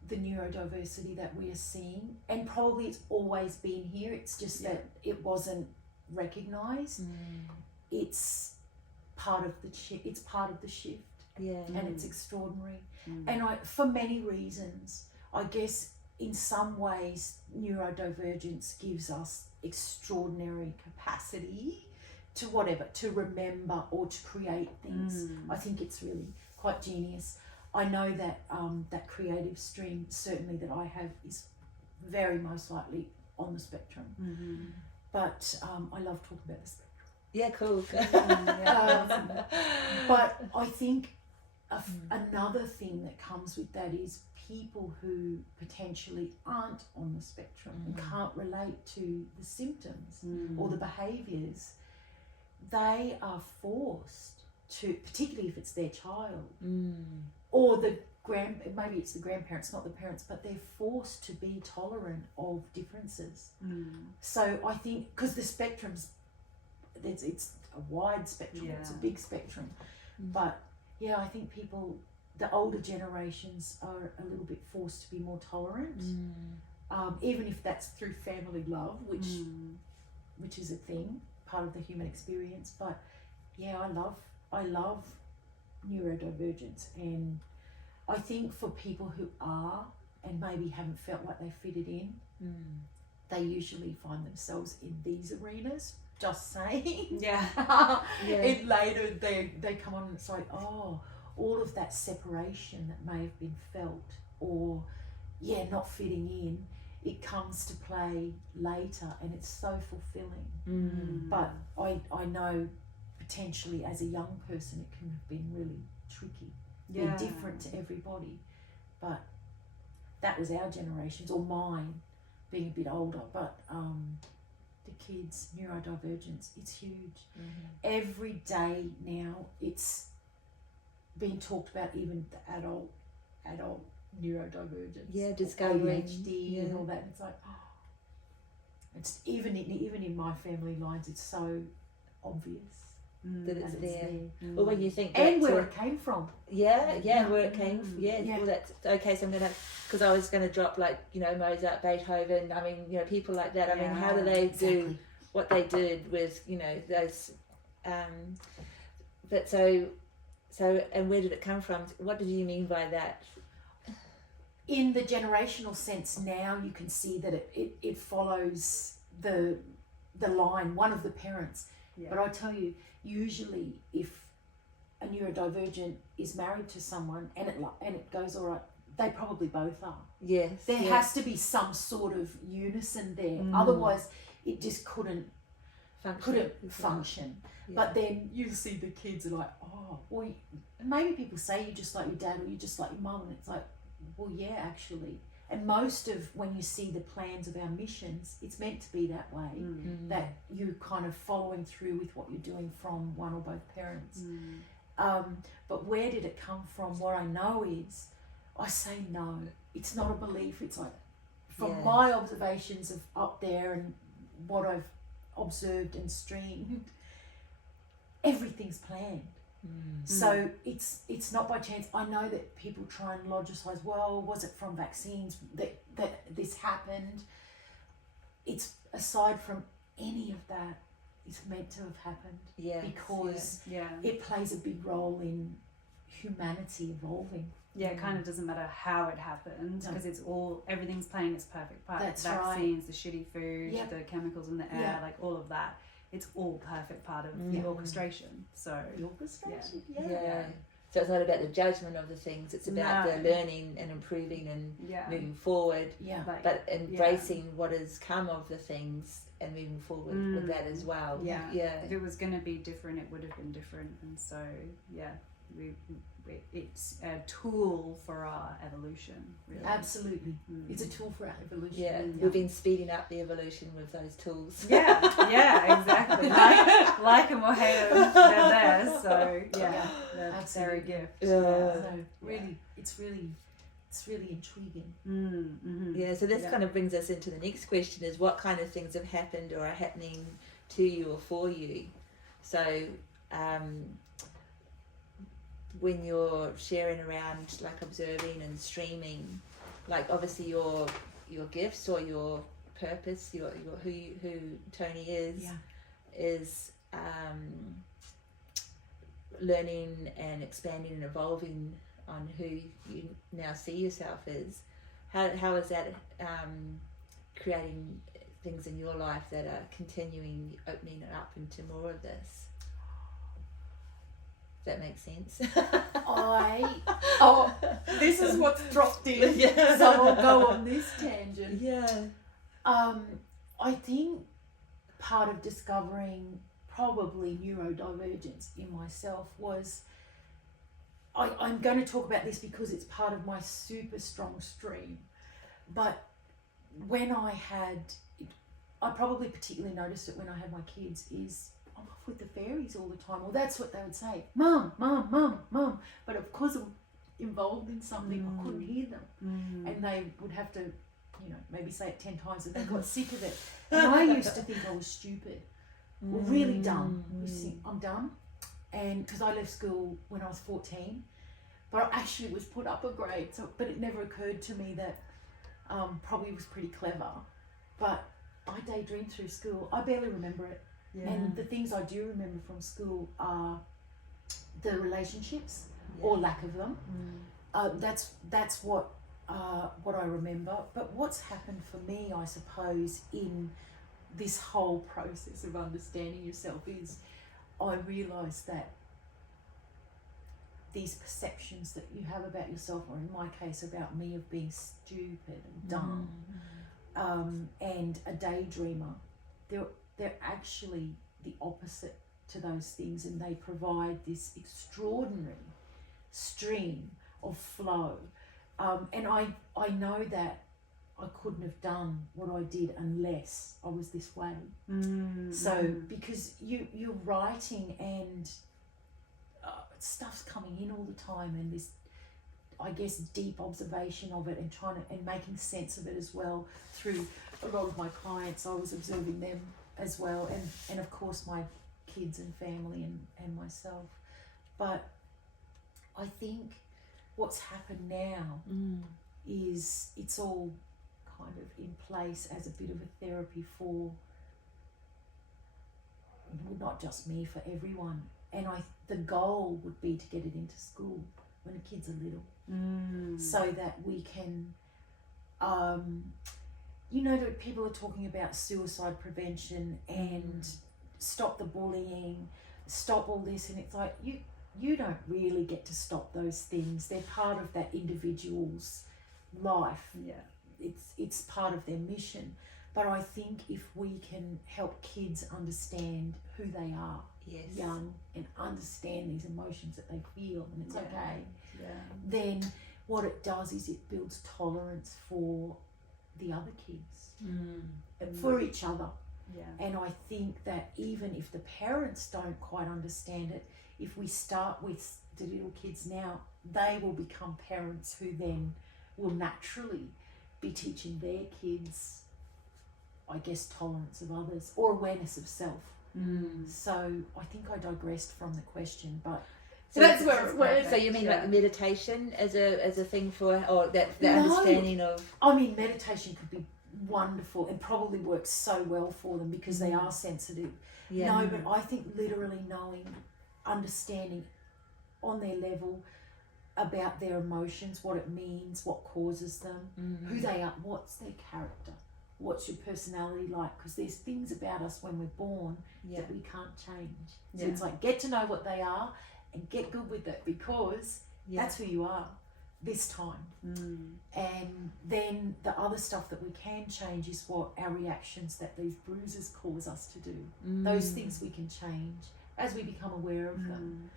the neurodiversity that we are seeing, and probably it's always been here, it's just that it wasn't recognized. It's part of the shift, and it's extraordinary. And for many reasons, I guess in some ways neurodivergence gives us extraordinary capacity to remember or to create things. I think it's really quite genius. I know that that creative stream, certainly that I have, is very most likely on the spectrum. But I love talking about the spectrum. Yeah, cool. But I think another thing that comes with that is people who potentially aren't on the spectrum and can't relate to the symptoms or the behaviours, they are forced to, particularly if it's their child or maybe it's the grandparents, not the parents, but they're forced to be tolerant of differences. So I think, because the spectrum's, it's a wide spectrum, it's a big spectrum, but yeah, I think the older generations are a little bit forced to be more tolerant, even if that's through family love, which is a thing, part of the human experience. But yeah, I love neurodivergence, and I think for people who are and maybe haven't felt like they fitted in, they usually find themselves in these arenas. Just saying. And later they come on and it's like, oh, all of that separation that may have been felt, or not fitting in, it comes to play later, and it's so fulfilling. But I know potentially as a young person it can have been really tricky. They're different to everybody, but that was our generations, or mine, being a bit older. But the kids, neurodivergence, it's huge. Every day now it's being talked about, even the adult neurodivergence, discovering ADHD and all that. And it's like, it's even in my family lines, it's so obvious that it's there. Well, when you think and where it came from, where it came from, well, that's okay. So I'm gonna, because I was gonna drop, like, you know, Mozart, Beethoven, I mean, you know, people like that. I mean, how do they do what they did with, you know, those but so and where did it come from? What did you mean by that? In the generational sense, now you can see that it follows the line, one of the parents. But I tell you, usually if a neurodivergent is married to someone and it goes all right, they probably both are. Yes. There has to be some sort of unison there. Otherwise it just couldn't function. But then you see the kids are like, oh, well, maybe people say you're just like your dad or you're just like your mum, and it's like, well, yeah, actually. And most of, when you see the plans of our missions, it's meant to be that way, that you're kind of following through with what you're doing from one or both parents. But where did it come from? What I know is, I say no. It's not a belief. It's like, from my observations of up there and what I've observed and streamed, everything's planned. So it's not by chance. I know that people try and logicize, well, was it from vaccines that this happened? It's, aside from any of that, it's meant to have happened, because it plays a big role in humanity evolving. It kind of doesn't matter how it happened, because it's all, everything's playing its perfect part. That's vaccines, the shitty food, the chemicals in the air, like all of that. It's all perfect part of the orchestration. So the orchestration, So it's not about the judgment of the things, it's about the learning and improving and moving forward, but embracing what has come of the things and moving forward with that as well. If it was going to be different, it would have been different. And so it's a tool for our evolution, really. Absolutely. It's a tool for our evolution. Yeah, we've been speeding up the evolution with those tools. Yeah, exactly. Like them or hate them, they're there. So they're a gift. So really, it's really intriguing. Yeah, so this kind of brings us into the next question: is what kind of things have happened or are happening to you or for you? So when you're sharing around, like observing and streaming, like obviously your gifts or your purpose, your who Toni is learning and expanding and evolving on who you now see yourself as. How is that creating things in your life that are continuing opening it up into more of this? That makes sense. This is what's dropped in. So I'll go on this tangent. Yeah. I think part of discovering probably neurodivergence in myself was, I'm going to talk about this because it's part of my super strong stream, but when I probably particularly noticed it when I had my kids, is I'm off with the fairies all the time. Well, that's what they would say. Mum, mum, mum, mum. But of course I'm involved in something, I couldn't hear them. And they would have to, maybe say it 10 times and they got sick of it. And I used to think I was stupid or really dumb. I'm dumb. And because I left school when I was 14, but I actually was put up a grade. But it never occurred to me that probably was pretty clever. But I daydreamed through school. I barely remember it. Yeah. And the things I do remember from school are the relationships or lack of them. That's what I remember. But what's happened for me, I suppose, in this whole process of understanding yourself is I realised that these perceptions that you have about yourself, or in my case about me, of being stupid and dumb and a daydreamer, they're actually the opposite to those things, and they provide this extraordinary stream of flow. And I know that I couldn't have done what I did unless I was this way. So because you're writing and stuff's coming in all the time, and this, I guess, deep observation of it, and trying to and making sense of it as well through a lot of my clients. I was observing them as well, and of course my kids and family and myself. But I think what's happened now is it's all kind of in place as a bit of a therapy for not just me, for everyone. And the goal would be to get it into school when the kids are little, so that we can, people are talking about suicide prevention and stop the bullying, stop all this, and it's like you don't really get to stop those things. They're part of that individual's life. Yeah, it's part of their mission. But I think if we can help kids understand who they are, young, and understand these emotions that they feel, and it's okay, then what it does is it builds tolerance for the other kids and for each other. And I think that even if the parents don't quite understand it, if we start with the little kids now, they will become parents who then will naturally be teaching their kids, I guess, tolerance of others or awareness of self. So I think I digressed from the question, but so that's where. So you mean like meditation as a thing for, or that understanding of? I mean, meditation could be wonderful and probably works so well for them because they are sensitive. No, but I think literally knowing, understanding on their level about their emotions, what it means, what causes them, who they are, what's their character, what's your personality like, because there's things about us when we're born that we can't change. So it's like, get to know what they are and get good with it, because that's who you are this time. And then the other stuff that we can change is what our reactions that these bruises cause us to do. Those things we can change as we become aware of them.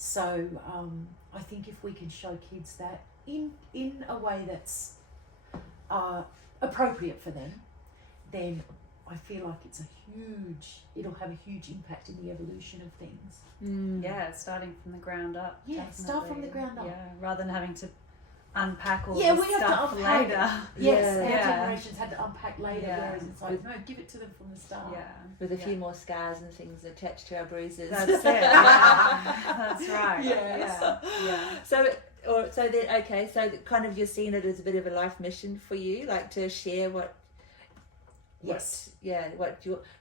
So I think if we can show kids that in a way that's appropriate for them, then I feel like it'll have a huge impact in the evolution of things. Yeah, starting from the ground up. Yeah, definitely. start from the ground up. Yeah, rather than having to unpack all Yeah, the we have stuff to unpack later. Yes, Yeah. our Yeah. generations had to unpack later, Yeah. whereas it's like, no, give it to them from the start. Yeah. With a few more scars and things attached to our bruises. That's it. Yeah. That's right. Yes. Yeah. So then, okay, so kind of you're seeing it as a bit of a life mission for you, like to share Yes.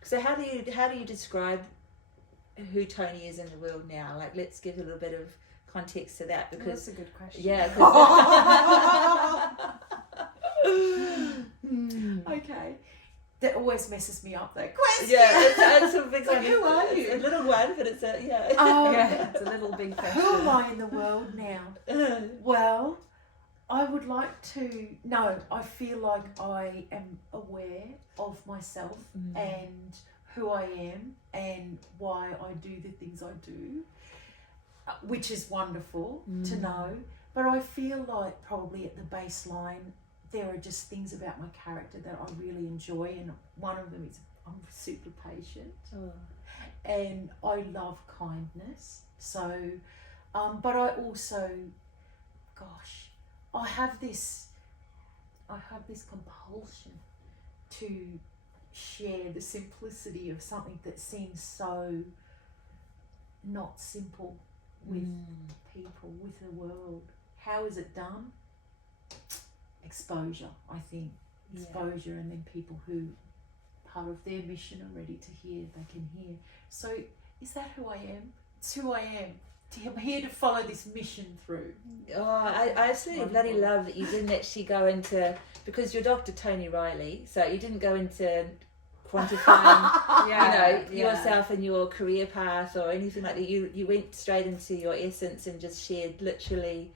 So how do you describe who Toni is in the world now? Like, let's give a little bit of context to that, Well, because that's a good question. yeah, Okay. That always messes me up, that question. yeah, it's a big It's like, one. who are It's you? a little one, but it's a yeah. Yeah, it's a little big question. Who am I in the world now? Well, I would like to know, I feel like I am aware of myself and who I am and why I do the things I do, which is wonderful to know. But I feel like probably at the baseline, there are just things about my character that I really enjoy, and one of them is I'm super patient. And I love kindness. So, but I also, gosh, I have this compulsion to share the simplicity of something that seems so not simple with people, with the world. How is it done? Exposure, I think. Exposure, and then people who part of their mission are ready to hear, they can hear. So is that who I am? It's who I am. I'm here to follow this mission through. Oh, I absolutely bloody love that you didn't actually go into, because you're Dr. Toni Reilly, so you didn't go into quantifying yourself and your career path or anything like that. You went straight into your essence and just shared literally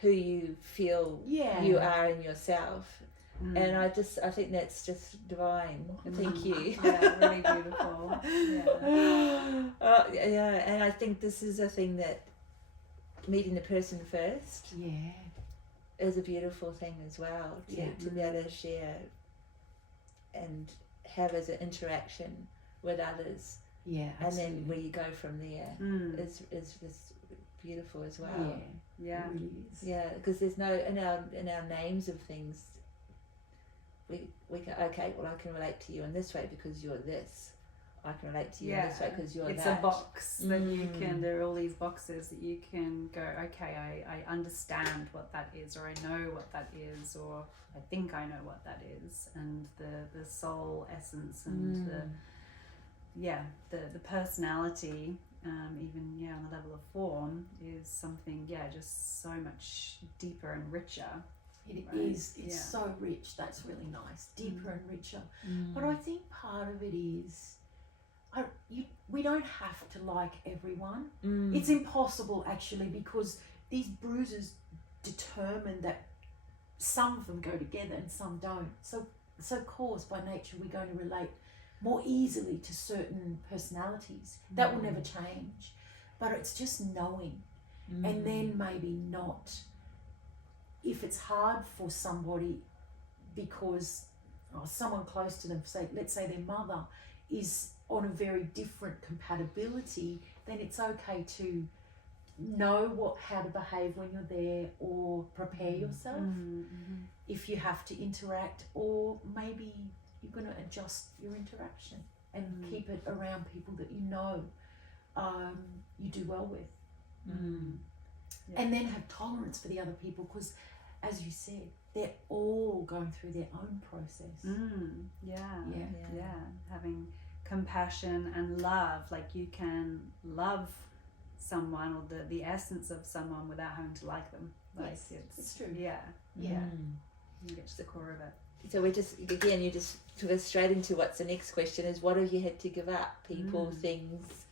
who you feel you are in yourself. And I think that's just divine. Thank you. Yeah, really beautiful. Yeah. And I think this is a thing that meeting the person first is a beautiful thing as well, to be able to share and have as an interaction with others. Yeah, and absolutely. then where you go from there is just beautiful as well. Yeah, it really is. Yeah, because there's no in our names of things. We can, okay, well, I can relate to you in this way because you're this. I can relate to you in this way because you're it's that. a box that you can, there are all these boxes that you can go, okay, I understand what that is, or I know what that is, or I think I know what that is. And the soul essence and the personality, even on the level of form, is something just so much deeper and richer. It is. It's so rich. That's really nice. Deeper and richer. But I think part of it is, we don't have to like everyone. It's impossible actually, because these bruises determine that some of them go together and some don't. So of course, by nature, we're going to relate more easily to certain personalities. That will never change. But it's just knowing, and then maybe not. If it's hard for somebody because someone close to them, let's say their mother, is on a very different compatibility, then it's okay to know how to behave when you're there, or prepare yourself if you have to interact, or maybe you're going to adjust your interaction and keep it around people that you know you do well with. And then have tolerance for the other people, because as you said, they're all going through their own process. Having compassion and love, like you can love someone, or the essence of someone, without having to like them. Like it's true. You get to the core of it. So you just took us straight into what's the next question is, what have you had to give up? People, things,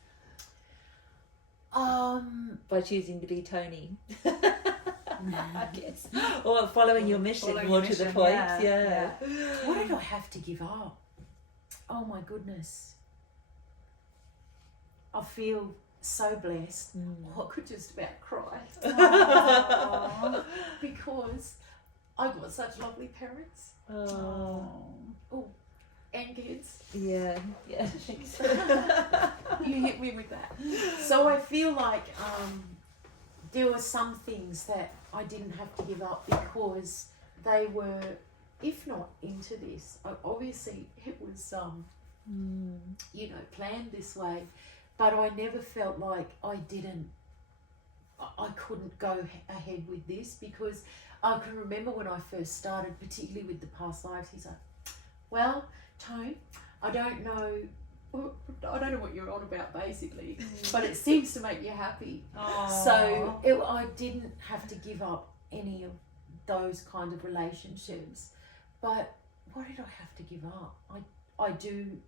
by choosing to be Toni. I guess, or following your mission, to the point. What did I have to give up? Oh my goodness. I feel so blessed. I could just about cry. Because I got such lovely parents. Oh, and kids. Yeah. You hit me with that. So I feel like there were some things that I didn't have to give up because they were, if not into this, obviously it was, you know, planned this way, but I never felt like I couldn't go ahead with this, because I can remember when I first started, particularly with the past lives, he's like, well, Tone, I don't know what you're on about basically, but it seems to make you happy. So I didn't have to give up any of those kind of relationships. But what did I have to give up? I do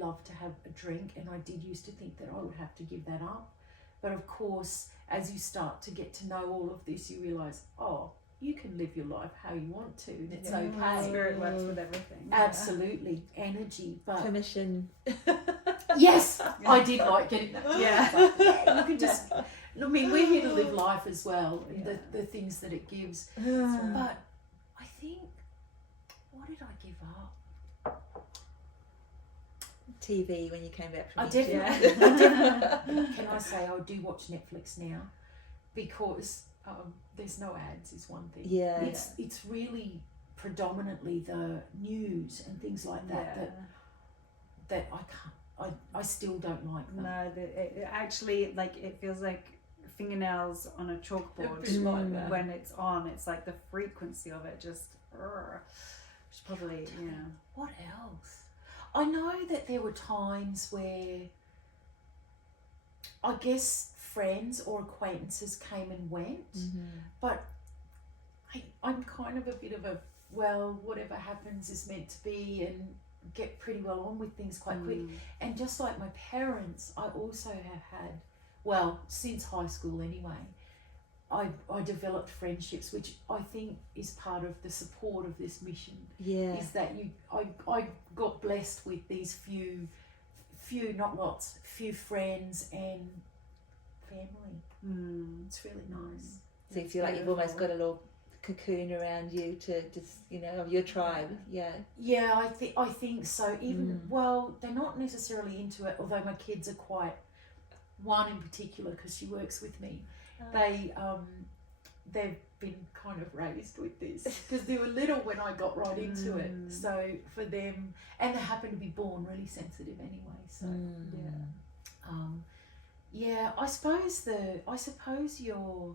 love to have a drink, and I did used to think that I would have to give that up. But of course, as you start to get to know all of this, you realise, you can live your life how you want to, and it's okay. Spirit works with everything. Absolutely. Energy. But Permission. yes, I did like getting that. Yeah. You can just, I mean, we're here to live life as well, and the things that it gives. But I think, what did I give up? TV when you came back from I India. definitely, can I say I do watch Netflix now, because there's no ads is one thing. Yeah. It's really predominantly the news and things like that that I can't, I still don't like them. No, it actually, like, it feels like fingernails on a chalkboard like that. when it's on. It's like the frequency of it just, which probably, What else? I know that there were times where I guess friends or acquaintances came and went, but I'm kind of a bit of a, well, whatever happens is meant to be, and get pretty well on with things quite quick. And just like my parents, I also have had, well, since high school anyway, I developed friendships, which I think is part of the support of this mission. Yeah. Is that I got blessed with these few, not lots, few friends and family. It's really nice. So you feel like you've almost got a little cocoon around you to just, of your tribe. Yeah. Yeah, I think so. Even well, they're not necessarily into it, although my kids are quite. One in particular, because she works with me. They've been kind of raised with this because they were little when I got right into it. So for them, and they happen to be born really sensitive anyway. So I suppose your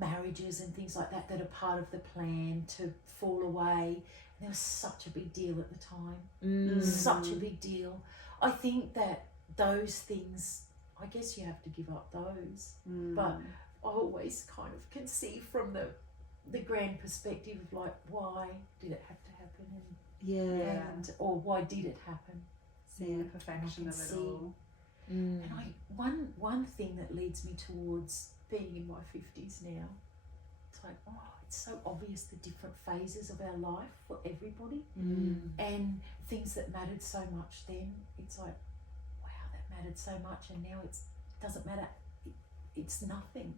marriages and things like that are part of the plan to fall away. There was such a big deal at the time. Such a big deal. I think that those things, I guess you have to give up those. But I always kind of can see from the grand perspective of like, why did it have to happen? And or why did it happen? Seeing the perfection of it all. And one thing that leads me towards being in my 50s now, it's like, it's so obvious the different phases of our life for everybody, and things that mattered so much then, it's like, wow, that mattered so much, and now it doesn't matter. It's nothing.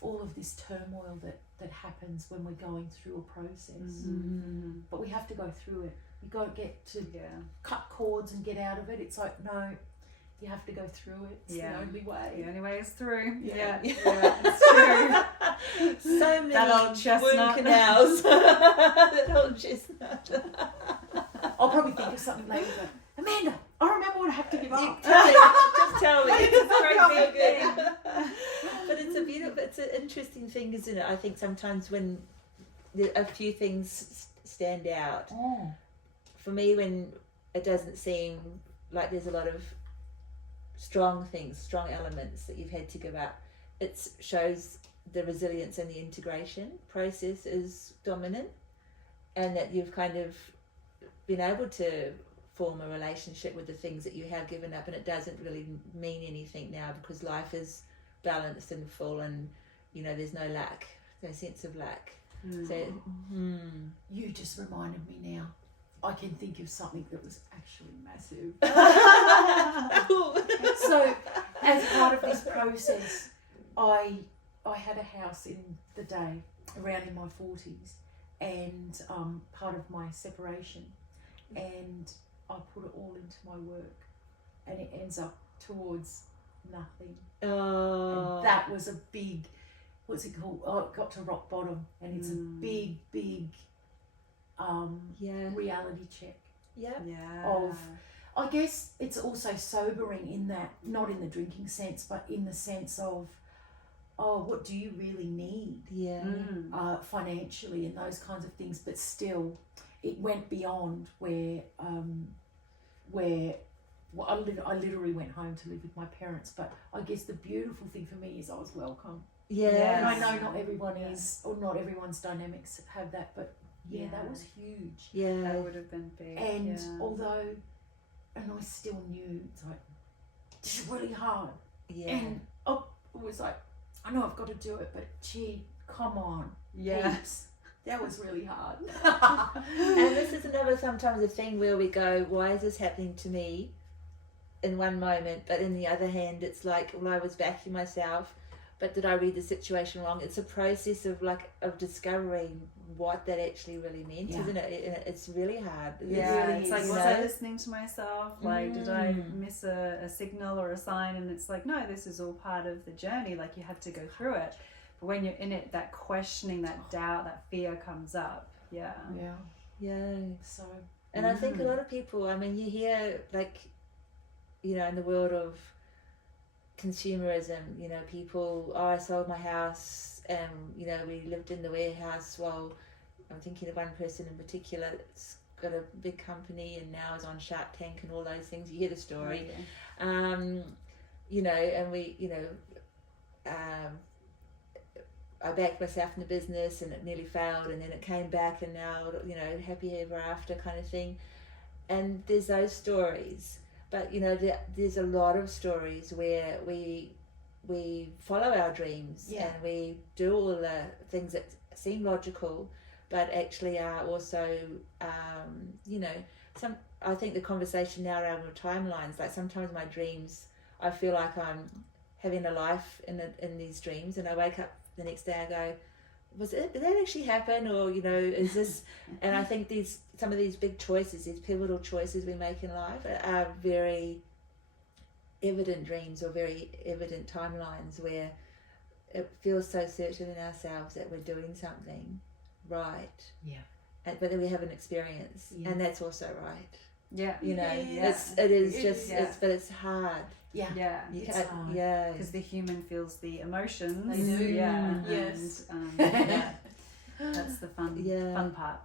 All of this turmoil that happens when we're going through a process. But we have to go through it. You got to get to cut cords and get out of it. It's like, no, you have to go through it. It's the only way. The only way is through. Yeah. It's true. So many that old chestnut. wound canals. That old chestnut. I'll probably think of something later, but Amanda, I remember what I have to give up. Just tell me. It's a very big thing. But it's an interesting thing, isn't it? I think sometimes when a few things stand out. For me, when it doesn't seem like there's a lot of strong elements that you've had to give up, it shows the resilience and the integration process is dominant, and that you've kind of been able to form a relationship with the things that you have given up, and it doesn't really mean anything now because life is balanced and full, and there's no sense of lack. So you just reminded me now, I can think of something that was actually massive. So as part of this process, I had a house in the day around in my 40s, and part of my separation, and I put it all into my work, and it ends up towards nothing. And that was a big, what's it called? Oh, it got to rock bottom, and it's a big reality check. Of, I guess it's also sobering in that, not in the drinking sense, but in the sense of, what do you really need? Financially and those kinds of things. But still, it went beyond where I literally went home to live with my parents. But I guess the beautiful thing for me is I was welcome. And I know not everyone is, or not everyone's dynamics have that, but that was huge. That would have been big. And although, and I still knew, it's like, this is really hard. And it was like, I know I've got to do it, but gee, come on. Heaps. That was really hard. And this is another, sometimes a thing where we go, why is this happening to me in one moment, but in the other hand, it's like, well, I was backing myself, but did I read the situation wrong? It's a process of discovering what that actually really meant, isn't it? It's really hard. It's like, was I listening to myself? Like, did I miss a signal or a sign? And it's like, no, this is all part of the journey. Like, you have to go through it. But when you're in it, that questioning, that doubt, that fear comes up. So, and I think a lot of people, I mean, you hear, like, you know, in the world of consumerism, you know, people, I sold my house, you know, we lived in the warehouse. Well, I'm thinking of one person in particular that's got a big company and now is on Shark Tank and all those things. You hear the story. You know, and we, you know, I backed myself in the business and it nearly failed, and then it came back, and now, you know, happy ever after kind of thing. And there's those stories, but you know, there's a lot of stories where we follow our dreams and we do all the things that seem logical, but actually are also, you know, I think the conversation now around timelines, like sometimes my dreams, I feel like I'm having a life in these dreams, and I wake up the next day, I go, did that actually happen? Or, you know, is this, and I think some of these big choices, these pivotal choices we make in life are very evident dreams or very evident timelines where it feels so certain in ourselves that we're doing something right. But then we have an experience, and that's also right. You know, but it's hard. It's hard. Because the human feels the emotions. They do. Yes. That's the fun part.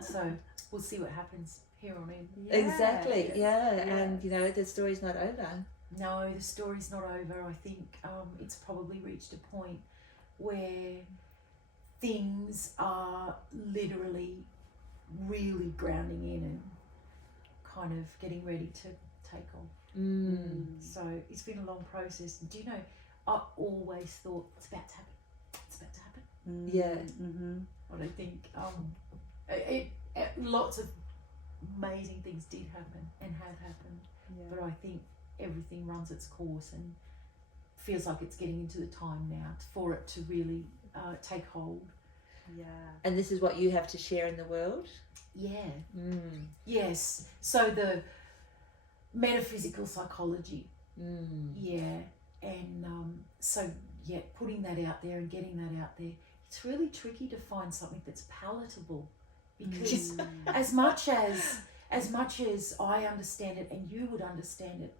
So we'll see what happens here on in. Exactly. And you know, the story's not over. No, the story's not over. I think it's probably reached a point where things are literally really grounding in and kind of getting ready to take off. So it's been a long process. Do you know, I always thought it's about to happen. It's about to happen. I don't think lots of amazing things did happen and have happened, but I think everything runs its course and feels like it's getting into the time now for it to really take hold. And this is what you have to share in the world. Yes. So the metaphysical psychology. And putting that out there and getting that out there, it's really tricky to find something that's palatable, because as much as I understand it and you would understand it,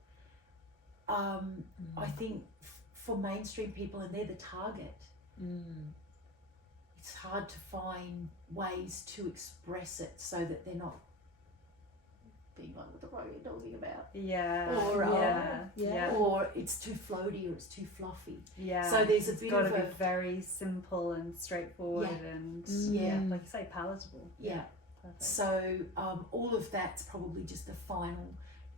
I think for mainstream people, and they're the target, it's hard to find ways to express it so that they're not being like, what the fuck are you talking about? Or it's too floaty, or it's too fluffy. So there's a bit of be very simple and straightforward and like you say, palatable. Perfect. So all of that's probably just the final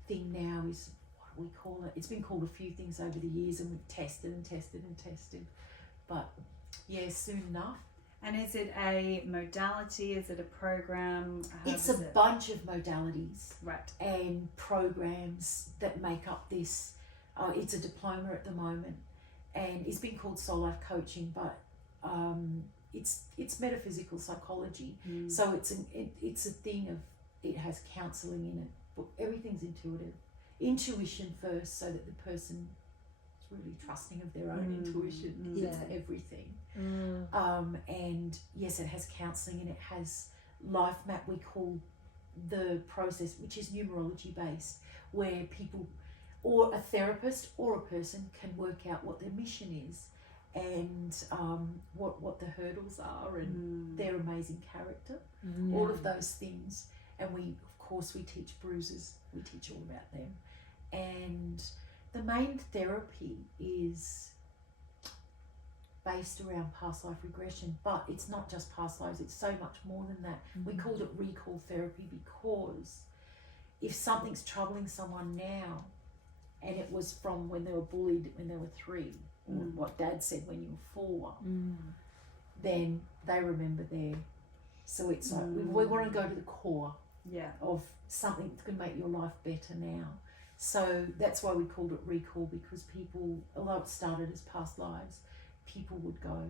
thing now is, what do we call it? It's been called a few things over the years, and we've tested and tested and tested. But soon enough. And is it a modality? Is it a program? It's a bunch of modalities, right, and programs that make up this. It's a diploma at the moment, and it's been called SoulLife Coaching, but it's metaphysical psychology. So it's a thing of, it has counselling in it, but everything's intuitive. Intuition first, so that the person is really trusting of their own intuition. It's everything. And yes, it has counselling, and it has life map. We call the process, which is numerology based, where people or a therapist or a person can work out what their mission is, and what the hurdles are, and their amazing character, all of those things. And we teach bruises, we teach all about them. And the main therapy is based around past life regression, but it's not just past lives, it's so much more than that. We called it recall therapy because if something's troubling someone now, and it was from when they were bullied when they were 3, or what Dad said when you were 4, then they remember there. So it's like we want to go to the core of something that's going to make your life better now. So that's why we called it recall, because people, although it started as past lives, people would go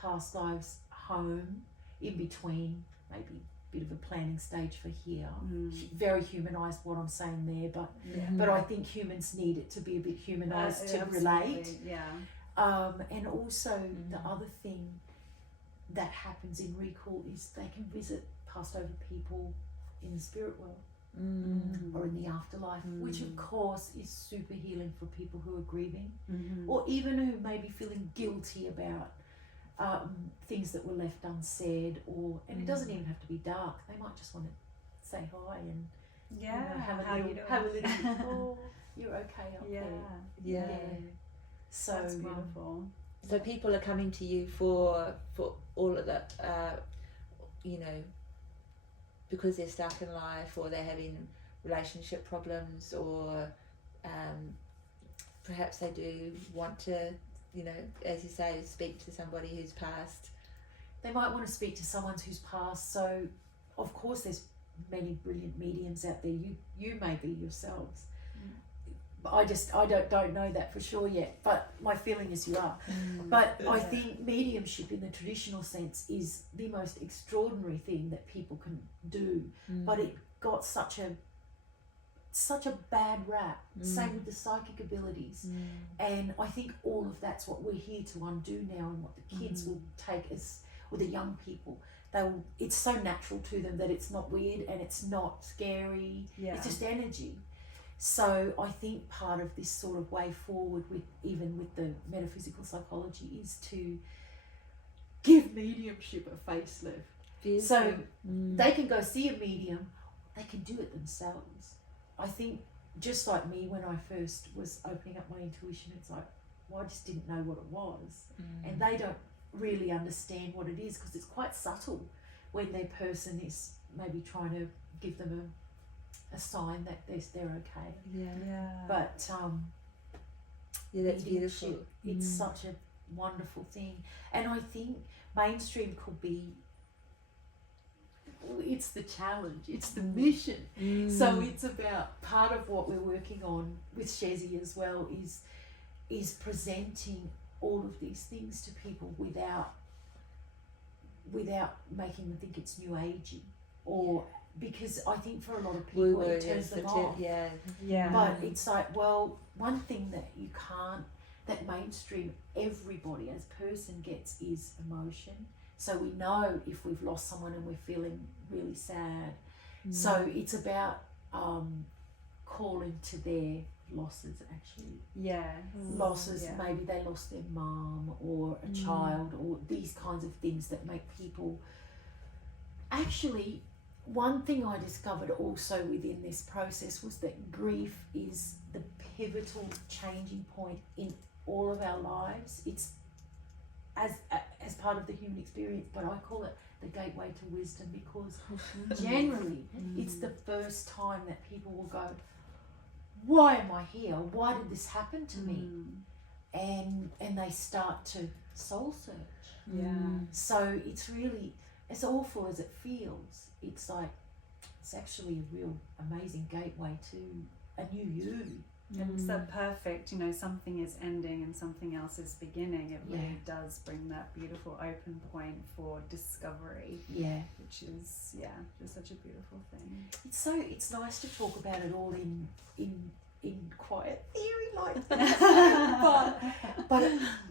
past lives, home, in between, maybe a bit of a planning stage for here. Very humanised what I'm saying there, but I think humans need it to be a bit humanised to relate. And also the other thing that happens in recall is they can visit passed over people in the spirit world. Or in the afterlife, which of course is super healing for people who are grieving, or even who may be feeling guilty about things that were left unsaid, and it doesn't even have to be dark. They might just want to say hi and have a little oh, you're okay up there. So that's beautiful. So people are coming to you for all of that, because they're stuck in life, or they're having relationship problems, or perhaps they do want to, as you say, speak to somebody who's passed. They might want to speak to someone who's passed. So, of course, there's many brilliant mediums out there. You may be yourselves. I don't know that for sure yet, but my feeling is you are. But I think mediumship in the traditional sense is the most extraordinary thing that people can do, but it got such a bad rap. Same with the psychic abilities, and I think all of that's what we're here to undo now, and what the kids will take as, or the young people. It's so natural to them that it's not weird and it's not scary. It's just energy. So I think part of this sort of way forward, with the metaphysical psychology, is to give mediumship a facelift. Beautiful. So they can go see a medium, they can do it themselves. I think just like me, when I first was opening up my intuition, it's like, well, I just didn't know what it was. And they don't really understand what it is, because it's quite subtle when their person is maybe trying to give them a sign that they're okay. But that's beautiful. It's such a wonderful thing, and I think mainstream could be. It's the challenge. It's the mission. So it's about, part of what we're working on with Shezi as well is presenting all of these things to people without making them think it's new agey, or because I think for a lot of people it turns them off. But it's like, well, one thing that mainstream everybody as person gets is emotion. So we know if we've lost someone and we're feeling really sad. So it's about calling to their losses, actually. Losses, maybe they lost their mum or a child, or these kinds of things that make people actually. One thing I discovered also within this process was that grief is the pivotal changing point in all of our lives. It's as part of the human experience, but I call it the gateway to wisdom, because generally it's the first time that people will go, why am I here? Why did this happen to me? And they start to soul search. Yeah. So it's really, as awful as it feels, it's like, it's actually a real amazing gateway to a new you. And it's that perfect, something is ending and something else is beginning. It really does bring that beautiful open point for discovery. Yeah. Which is, just such a beautiful thing. It's nice to talk about it all in quiet theory like that.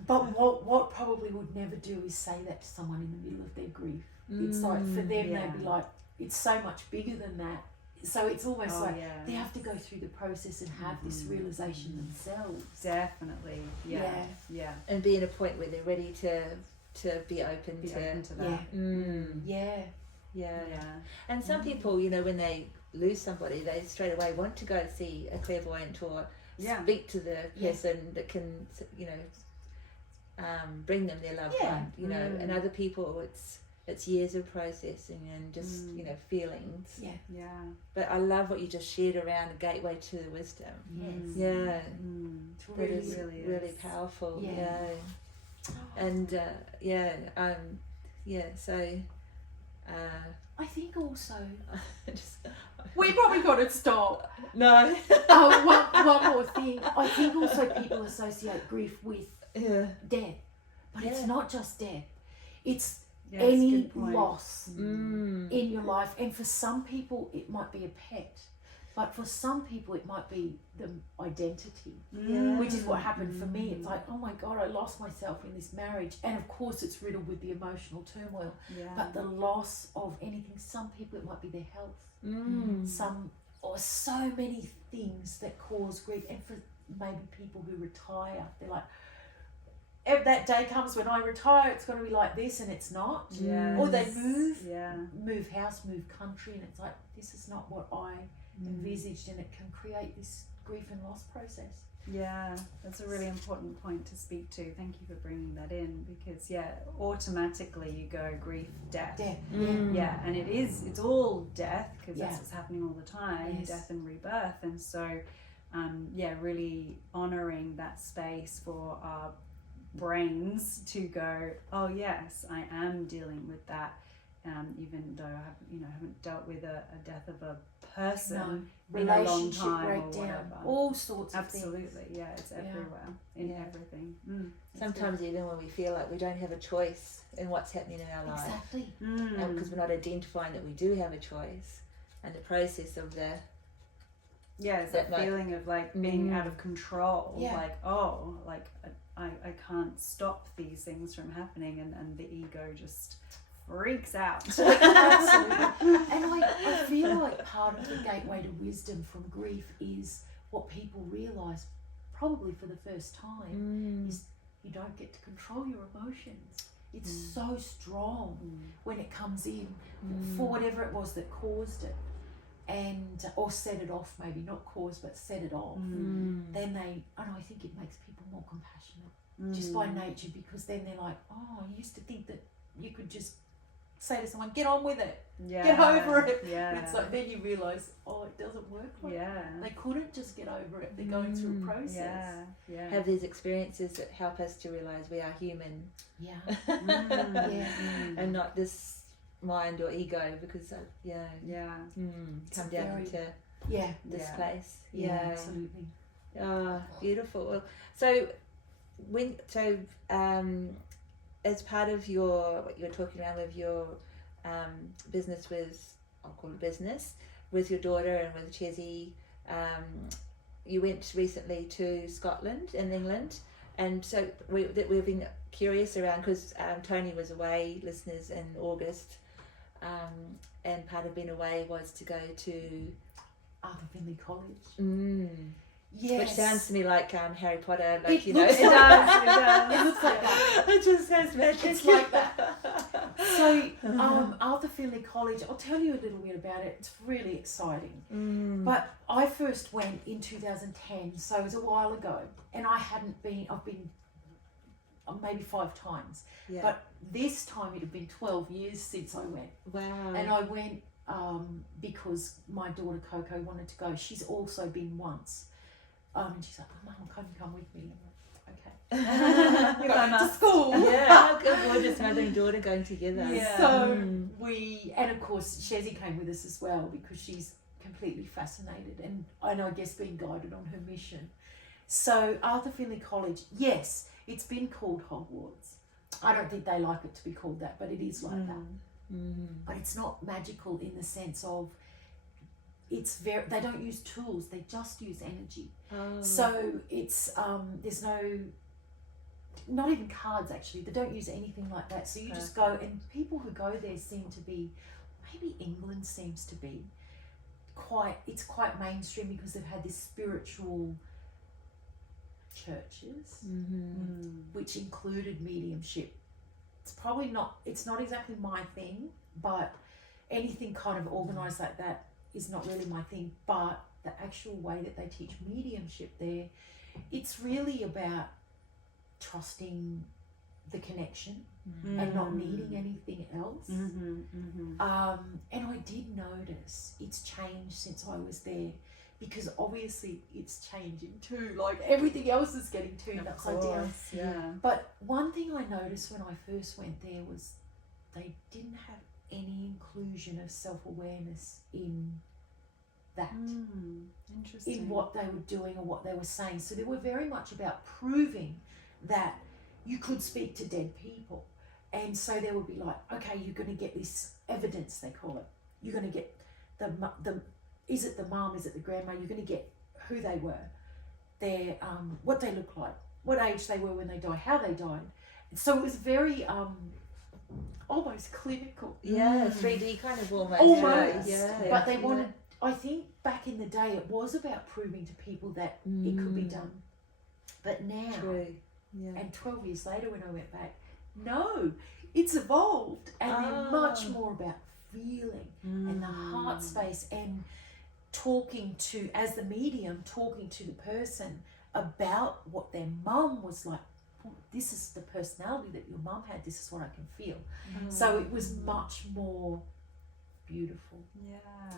but what probably would never do is say that to someone in the middle of their grief. It's like, for them, they'd be like, it's so much bigger than that. So it's almost they have to go through the process and have this realization themselves. Definitely, yeah. And be in a point where they're ready to be open to that. Yeah. And some people, when they lose somebody, they straight away want to go see a clairvoyant or speak to the person that can, bring them their loved one. And other people, it's years of processing and just feelings. But I love what you just shared around a gateway to wisdom. It's really powerful. And so I think also just, we probably got to stop. No. One more thing. I think also people associate grief with death, but it's not just death. It's any loss in your life, and for some people it might be a pet, but for some people it might be the identity, which is what happened for me. It's like, oh my God, I lost myself in this marriage, and of course it's riddled with the emotional turmoil, but the loss of anything, some people it might be their health, some, or so many things that cause grief. And for maybe people who retire, they're like, if that day comes when I retire, it's going to be like this, and it's not. Or they move house, move country, and it's like, this is not what I envisaged, and it can create this grief and loss process. Yeah, that's a really important point to speak to. Thank you for bringing that in, because automatically you go grief, death. And it's all death, because that's what's happening all the time, death and rebirth. And so really honoring that space for our brains to go, oh yes, I am dealing with that, even though I haven't dealt with a death of a person in a long time, breakdown, or whatever. All sorts of things. Absolutely, it's everywhere, in everything. Sometimes even when we feel like we don't have a choice in what's happening in our life, because we're not identifying that we do have a choice, and the process of it's that feeling of like being out of control, I can't stop these things from happening, and the ego just freaks out. Absolutely. And I feel like part of the gateway to wisdom from grief is what people realise, probably for the first time, is you don't get to control your emotions. It's so strong when it comes in for whatever it was that caused it, or set it off, maybe not caused but set it off. Then I think it makes people more compassionate just by nature, because then they're like, oh, I used to think that you could just say to someone, get on with it, get over it. And it's like, then you realise, oh, it doesn't work like that. They couldn't just get over it. They're going through a process. Have these experiences that help us to realise we are human. And not this mind or ego, because come down to this place. Absolutely. Oh, beautiful. So as part of what you're talking around with your business I'll call it business, with your daughter and with Chezzy, you went recently to Scotland and England, and so we've been curious around, because Toni was away, listeners, in August, and part of being away was to go to Arthur Findlay College. Yes. Which sounds to me like Harry Potter, It looks like that. It looks like that. It just has magic. It's like that. So, Arthur Findlay College, I'll tell you a little bit about it. It's really exciting. But I first went in 2010, so it was a while ago, and I've been maybe 5 times. But this time it had been 12 years since I went. Wow. And I went because my daughter Coco wanted to go. She's also been once. And she's like, oh, Mum, come with me. okay. You go to school. Yeah, good. We're just mother and daughter going together. Yeah. So and of course Shezi came with us as well because she's completely fascinated and I guess being guided on her mission. So Arthur Findlay College, yes, it's been called Hogwarts. I don't think they like it to be called that, but it is like that. But it's not magical in the sense of they don't use tools, they just use energy. So it's there's not even cards actually, they don't use anything like that. So you just go, and people who go there seem to be, maybe England seems to be quite mainstream because they've had this spiritual churches which included mediumship. It's not exactly my thing, but anything kind of organized like that is not really my thing. But the actual way that they teach mediumship there, it's really about trusting the connection and not needing anything else. And I did notice it's changed since I was there, because obviously it's changing too, like everything else is getting turned upside down. But one thing I noticed when I first went there was they didn't have any inclusion of self-awareness in that, Interesting. in what they were doing or what they were saying. So they were very much about proving that you could speak to dead people. And so they would be like, okay, you're going to get this evidence, they call it. You're going to get is it the mum, is it the grandma? You're going to get who they were, their what they look like, what age they were when they died, how they died. So it was very almost clinical. Yeah, 3D kind of almost. Almost. Yeah. But they wanted, I think back in the day it was about proving to people that it could be done. But now, and 12 years later when I went back, no, it's evolved and they're much more about feeling and the heart space and talking to, as the medium, talking to the person about what their mum was like. Oh, this is the personality that your mum had, this is what I can feel. So it was much more beautiful.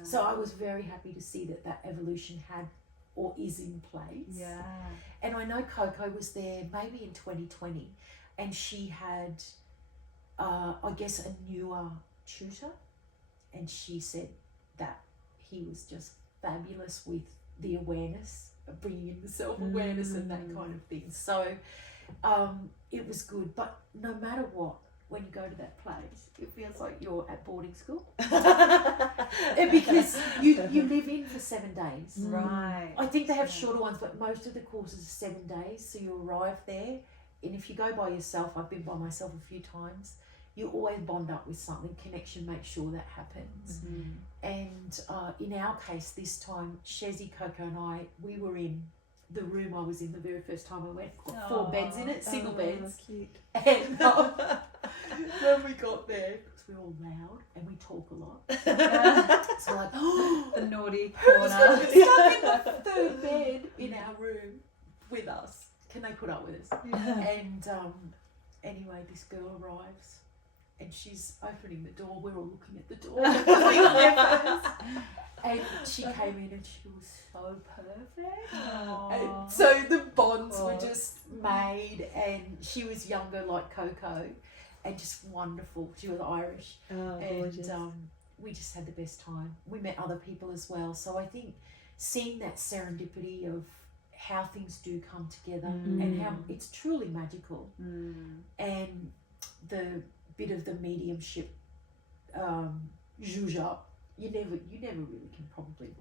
So I was very happy to see that evolution had or is in place. And I know Coco was there maybe in 2020 and she had I guess a newer tutor, and she said that he was just fabulous with the awareness, bringing in the self-awareness and that kind of thing. So it was good. But no matter what, when you go to that place, it feels like you're at boarding school. Because you live in for 7 days. Right. I think they have shorter ones, but most of the courses are 7 days. So you arrive there, and if you go by yourself, I've been by myself a few times, you always bond up with something, connection, make sure that happens. And in our case this time, Shezi, Coco and I, we were in the room I was in the very first time I went, got 4 beds in it, single beds. Cute. And when we got there, because we're all loud and we talk a lot, so like, The naughty who's corner. stuck in the 3rd bed in our room with us? Can they put up with us? And anyway, this girl arrives and she's opening the door. We're all looking at the door. We got there first. And she came in and she was so perfect. And so the bonds were just made, and she was younger like Coco and just wonderful. She was Irish. And we just had the best time. We met other people as well. So I think seeing that serendipity of how things do come together and how it's truly magical, and the bit of the mediumship zhuzh, you never really can probably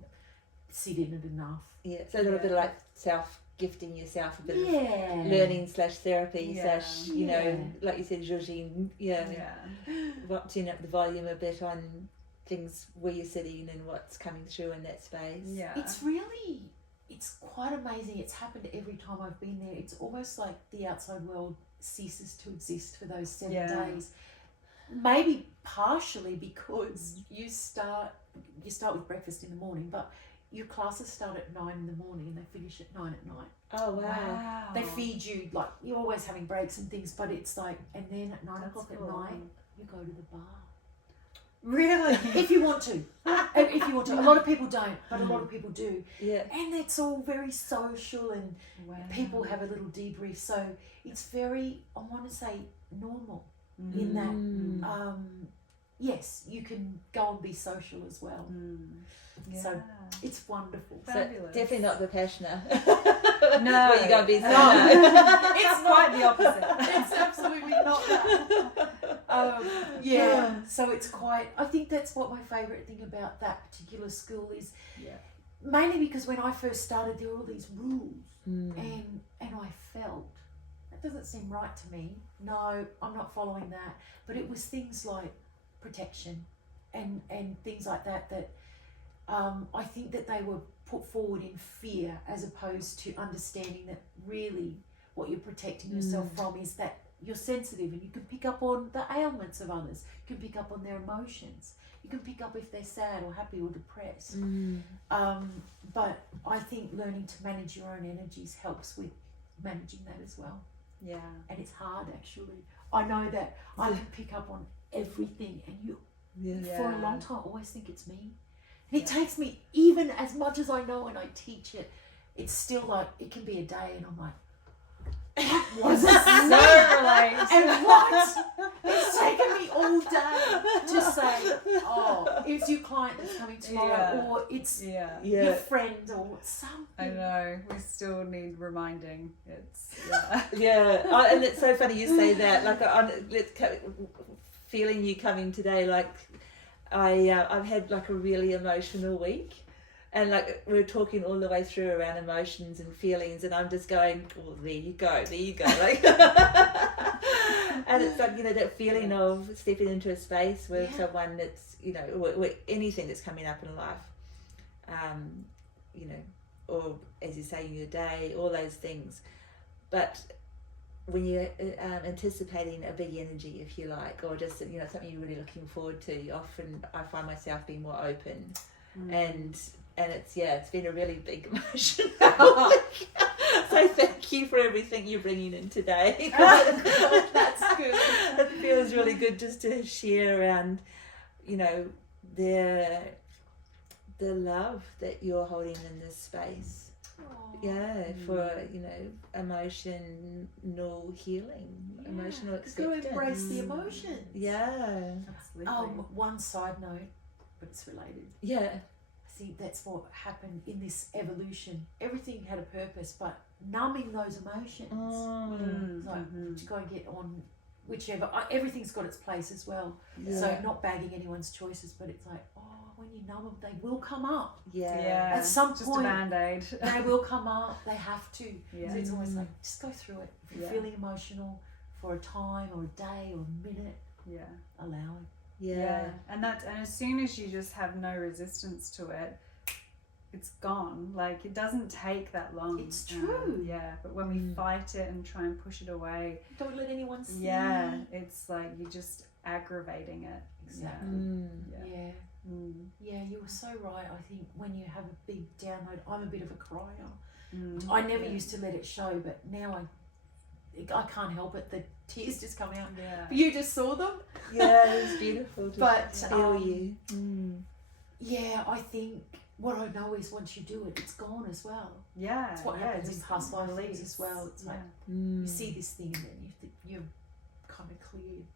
sit in it enough. Yeah, so a little bit of like self-gifting yourself, a bit of learning / therapy / you know, like you said, zhuzhing, watching up the volume a bit on things where you're sitting and what's coming through in that space. It's quite amazing. It's happened every time I've been there. It's almost like the outside world ceases to exist for those 7 days. Maybe partially because you start with breakfast in the morning, but your classes start at 9 in the morning and they finish at 9 at night. Oh wow. They feed you, like, you're always having breaks and things, but it's like, and then at 9 o'clock at night you go to the bar. Really? If you want to. If you want to. A lot of people don't, but a lot of people do. Yeah. And it's all very social, and people have a little debrief. So it's very, I want to say, normal in that, yes, you can go and be social as well. Yeah. So it's wonderful. Fabulous. So definitely not Vipassana. No. Where you go and be No. It's quite the opposite. It's absolutely not that. Yeah, so it's quite, I think that's what my favourite thing about that particular school is. Yeah. Mainly because when I first started, there were all these rules, and I felt, that doesn't seem right to me. No, I'm not following that. But it was things like protection and things like that I think that they were put forward in fear, as opposed to understanding that really what you're protecting yourself from is that you're sensitive, and you can pick up on the ailments of others. You can pick up on their emotions. You can pick up if they're sad or happy or depressed. But I think learning to manage your own energies helps with managing that as well. Yeah. And it's hard, actually. I know that I can pick up on everything, and you, for a long time, always think it's me. And it takes me, even as much as I know and I teach it, it's still like, it can be a day, and I'm like, what is this? So relate. And what? It's taken me all day to say, oh, it's your client that's coming tomorrow, or it's your friend, or something. I know. We still need reminding. It's and it's so funny you say that. Like, feeling you coming today, like I've had like a really emotional week. And like we're talking all the way through around emotions and feelings, and I'm just going, oh, there you go. Like, and it's like, that feeling of stepping into a space with someone that's, with anything that's coming up in life, or as you say, in your day, all those things. But when you're anticipating a big energy, if you like, or just something you're really looking forward to, often I find myself being more open, and it's been a really big emotion. So thank you for everything you're bringing in today. That's good. It feels really good just to share around, the love that you're holding in this space. For emotional healing, emotional acceptance. You've got to embrace the emotions. Absolutely. One side note, but it's related. I think that's what happened in this evolution. Everything had a purpose, but numbing those emotions, to go and get on whichever. Everything's got its place as well. So not bagging anyone's choices, but it's like, when you numb them, they will come up. At some just point, a band-aid. they will come up. They have to. Yeah. So it's always like, just go through it. If you're feeling emotional for a time or a day or a minute, allow it. And as soon as you just have no resistance to it, it's gone. Like, it doesn't take that long. It's true. But when we fight it and try and push it away, don't let anyone see. It's like you're just aggravating it. Exactly. You were so right. I think when you have a big download, I'm a bit of a crier. I never used to let it show, but now I can't help it. The tears just come out. You just saw them. It was beautiful to feel you. I think what I know is once you do it, it's gone as well. It's what happens in past life leaves as well. It's like you see this thing, and then you're kind of cleared.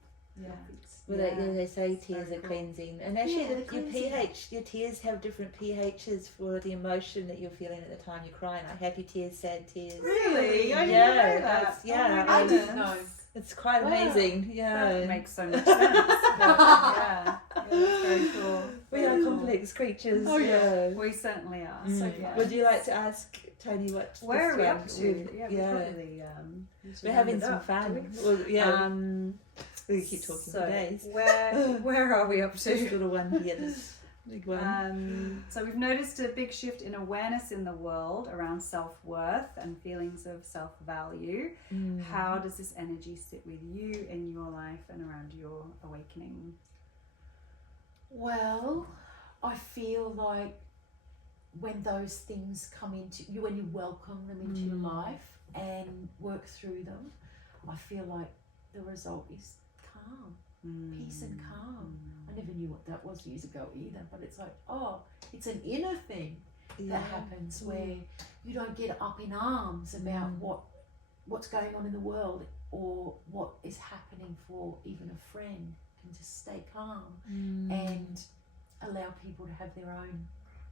They say tears are cleansing, and actually your pH, your tears have different pHs for the emotion that you're feeling at the time you're crying, like happy tears, sad tears. Really? I didn't know that. I didn't know. It's quite amazing. That makes so much sense. That's very cool. We are complex creatures. We certainly are. So Would you like to ask Toni where are we up to? We're having some fun. We keep talking for days. Where are we up to? This little one here, this big one. So we've noticed a big shift in awareness in the world around self-worth and feelings of self-value. How does this energy sit with you in your life and around your awakening? Well, I feel like when those things come into you, when you welcome them into your life and work through them, I feel like the result is calm. peace and calm. I never knew what that was years ago either, but it's like, oh, it's an inner thing that happens where you don't get up in arms about what's going on in the world or what is happening for even a friend. You can just stay calm and allow people to have their own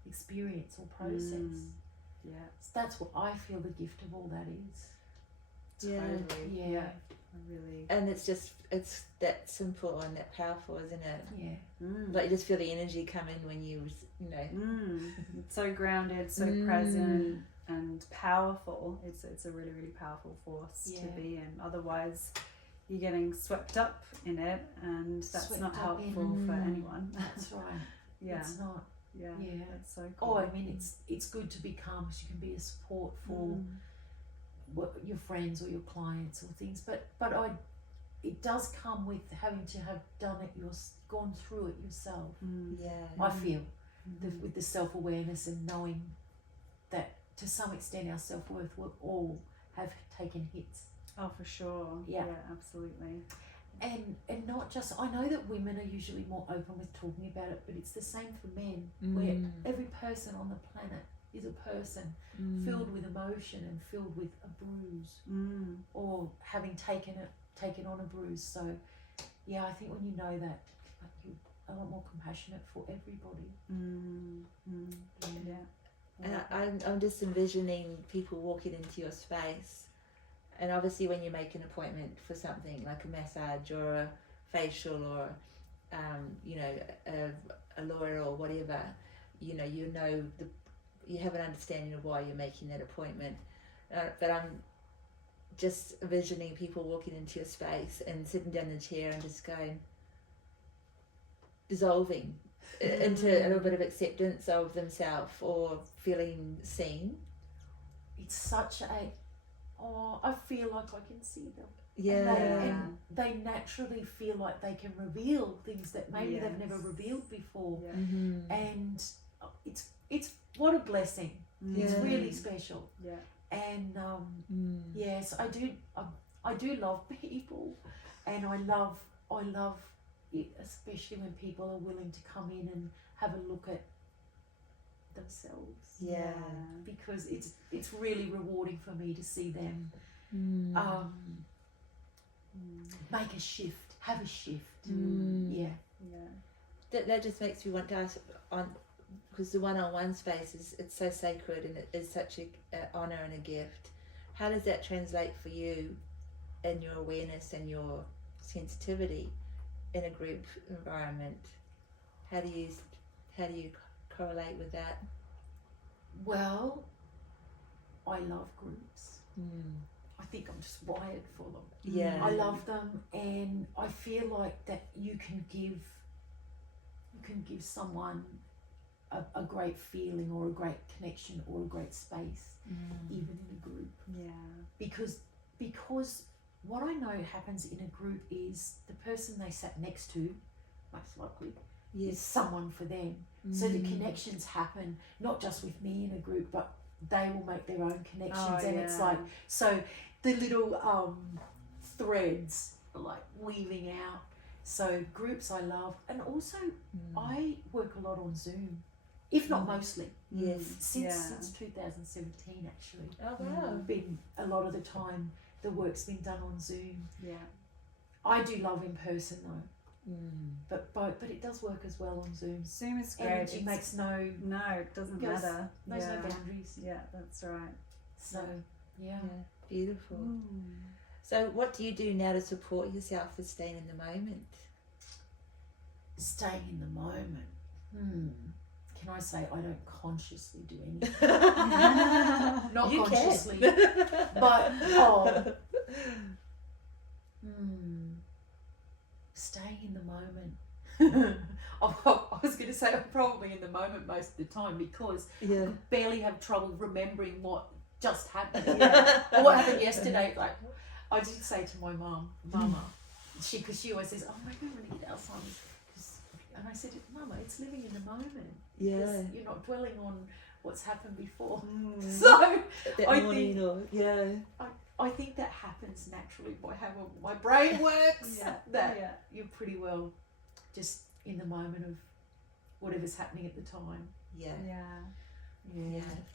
experience or process. Yeah. So that's what I feel the gift of all that is. Totally. Yeah. Really. And it's that simple and that powerful, isn't it? Yeah. Like you just feel the energy come in when you know. It's so grounded, so present and powerful. It's a really, really powerful force to be in. Otherwise you're getting swept up in it, and that's Swept not up helpful for anyone. That's right. Yeah. It's not. Yeah. Yeah. That's so cool. Oh, I mean, it's good to be calm because you can be a support for your friends or your clients or things. But it does come with having to have done it, gone through it yourself. I feel with the self-awareness and knowing that to some extent our self-worth will all have taken hits. Oh, for sure. Yeah. Absolutely. And not just, I know that women are usually more open with talking about it, but it's the same for men, where every person on the planet is a person filled with emotion and filled with a bruise or having taken on a bruise. So yeah, I think when you know that, you're a lot more compassionate for everybody. And I'm just envisioning people walking into your space, and obviously when you make an appointment for something like a massage or a facial or a lawyer or whatever, you have an understanding of why you're making that appointment, but I'm just envisioning people walking into your space and sitting down in the chair and just going, dissolving into a little bit of acceptance of themselves or feeling seen. It's such I feel like I can see them. And they naturally feel like they can reveal things that maybe they've never revealed before. And it's what a blessing. It's really special. And yes, I do love people, and I love it, especially when people are willing to come in and have a look at themselves. Because it's really rewarding for me to see them make a shift, have a shift. That just makes me want to ask because the one-on-one space it's so sacred and it is such an honor and a gift. How does that translate for you in your awareness and your sensitivity in a group environment? How do you correlate with that? Well, I love groups. I think I'm just wired for them. I love them, and I feel like that you can give someone a great feeling or a great connection or a great space, even in a group. Because what I know happens in a group is the person they sat next to, most likely, is someone for them. So the connections happen not just with me in a group, but they will make their own connections. It's like, so the little threads are like weaving out. So groups I love, and also I work a lot on Zoom, if not mostly. Since 2017 actually. Oh wow. Been a lot of the time the work's been done on Zoom. I do love in person though. But it does work as well on Zoom. Zoom is great. Energy makes it doesn't matter. There's no boundaries. That's right. So beautiful. So what do you do now to support yourself with staying in the moment? Staying in the moment. Can I say I don't consciously do anything? Not you consciously. Can. But staying in the moment. I was going to say I'm probably in the moment most of the time because I barely have trouble remembering what just happened or what happened yesterday. Like I did say to my Mama, because she always says, "Oh my God, I'm going to get Alzheimer's." And I said, "Mama, it's living in the moment. Because you're not dwelling on what's happened before." So that I morning think I think that happens naturally by how my brain works. That you're pretty well just in the moment of whatever's happening at the time. Yeah.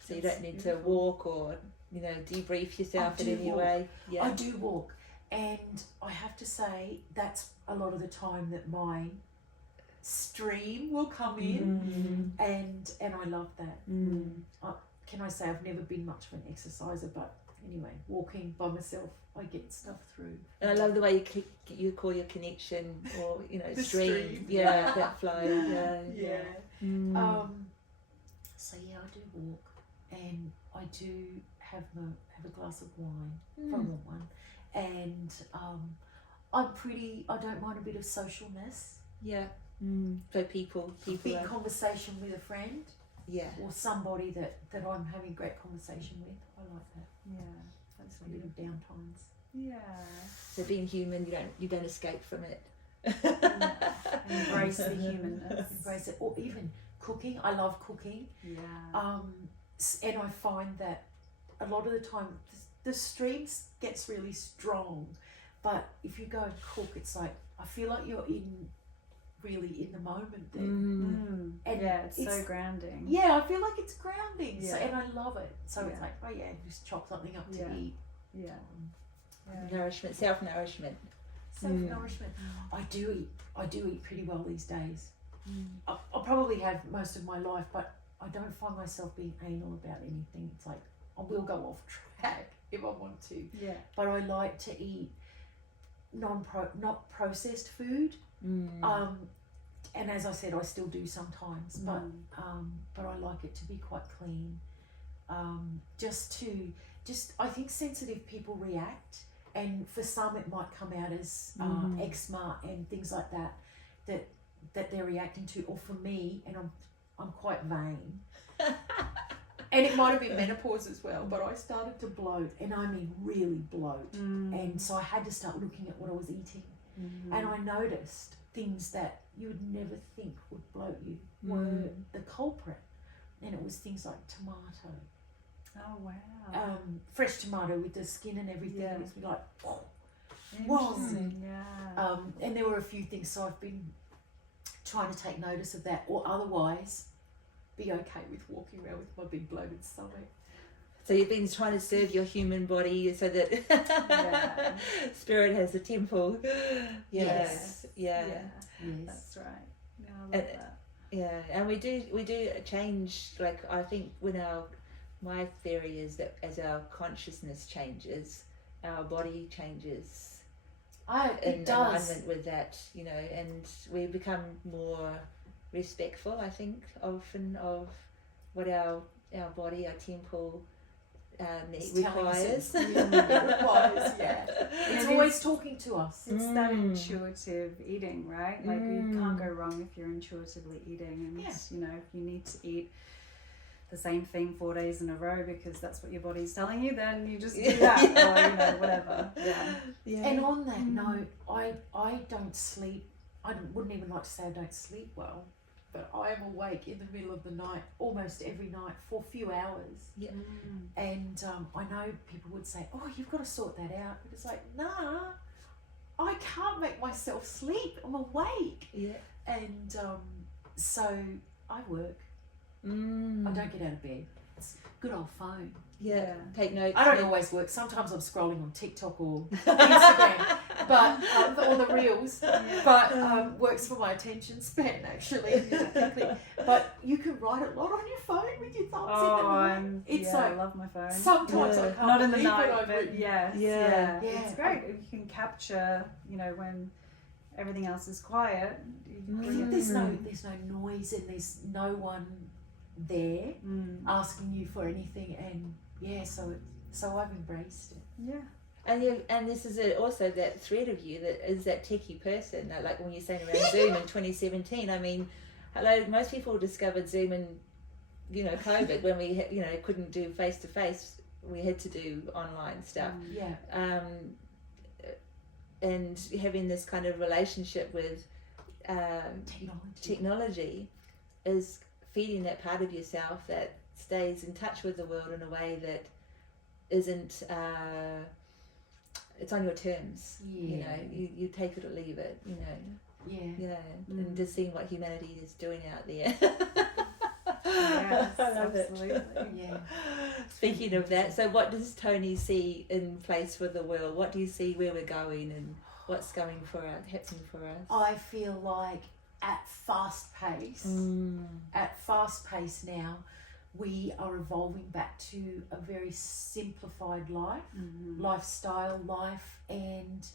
So you That's don't need beautiful. to walk or, you know, debrief yourself I in do any walk. way. Yeah. I do walk, and I have to say that's a lot of the time that my stream will come in, and I love that. Can I say I've never been much of an exerciser, but anyway, walking by myself, I get stuff through. And I love the way you call your connection, or, you know, The stream. stream. Yeah, that flow. Yeah. Mm. So yeah, I do walk, and I do have a glass of wine if I want one, and I don't mind a bit of socialness. Yeah. So people Big are, conversation with a friend, or somebody that I'm having a great conversation with. I like that. Yeah, That's a bit of downtimes. yeah. So being human, you don't escape from it. Embrace the humanness. Embrace it, or even cooking. I love cooking. Yeah. And I find that a lot of the time the streams gets really strong, but if you go and cook, it's like I feel like you're really in the moment then. And it's so grounding. Yeah, I feel like it's grounding. Yeah. So, and I love it. So it's Yeah. like, oh yeah, just chop something up to eat. Yeah. Nourishment, self-nourishment. Self-nourishment. I do eat pretty well these days. I'll probably have most of my life, but I don't find myself being anal about anything. It's like I will go off track if I want to. Yeah. But I like to eat not processed food. And as I said, I still do sometimes, but I like it to be quite clean. I think sensitive people react, and for some it might come out as eczema and things like that they're reacting to, or for me, and I'm quite vain. And it might have been menopause as well, but I started to bloat, and I mean really bloat. And so I had to start looking at what I was eating. And I noticed things that you would never think would bloat you were the culprit. And it was things like tomato. Oh wow. Fresh tomato with the skin and everything. Yeah. It was like, whoa. Interesting. Yeah. And there were a few things, so I've been trying to take notice of that, or otherwise be okay with walking around with my big bloated stomach. So you've been trying to serve your human body so that spirit has a temple. Yes. Yeah. That's right. Yeah, I love that. Yeah, and we do change. Like, I think my theory is that as our consciousness changes, our body changes. It does. Alignment with that, you know, and we become more respectful, I think, often of what our body, our temple requires. Requires, yeah. It's always talking to us. It's that intuitive eating, right? Like you can't go wrong if you're intuitively eating, and you know, if you need to eat the same thing 4 days in a row because that's what your body's telling you, then you just do that, or you know, whatever. Yeah. And on that note, I don't sleep. I wouldn't even like to say I don't sleep well, but I am awake in the middle of the night almost every night for a few hours. Yeah. And I know people would say, oh, you've got to sort that out. But it's like, nah, I can't make myself sleep. I'm awake. Yeah. And so I work. I don't get out of bed. It's good old phone. Yeah. Take notes. I don't always work. Sometimes I'm scrolling on TikTok or Instagram, but or the reels. But works for my attention span actually. But you can write a lot on your phone with your thumbs in the night. It's like, I love my phone. Sometimes I can't not in the believe night, what I've but written. yeah. It's great. You can capture, you know, when everything else is quiet. There's no noise, and there's no one there asking you for anything, and so I've embraced it. And this is also that thread of you that is that techie person, that, like when you're saying around Zoom in 2017. I mean, hello, most people discovered Zoom in, you know, COVID when we couldn't do face to face. We had to do online stuff. And having this kind of relationship with technology is feeding that part of yourself that stays in touch with the world in a way that isn't it's on your terms. Yeah. You know, you take it or leave it. You know. Yeah. And just seeing what humanity is doing out there. Yes, I love absolutely. it. Yeah. Speaking of that, so what does Toni see in place for the world? What do you see where we're going and what's happening for us? I feel like at fast pace now, we are evolving back to a very simplified lifestyle, and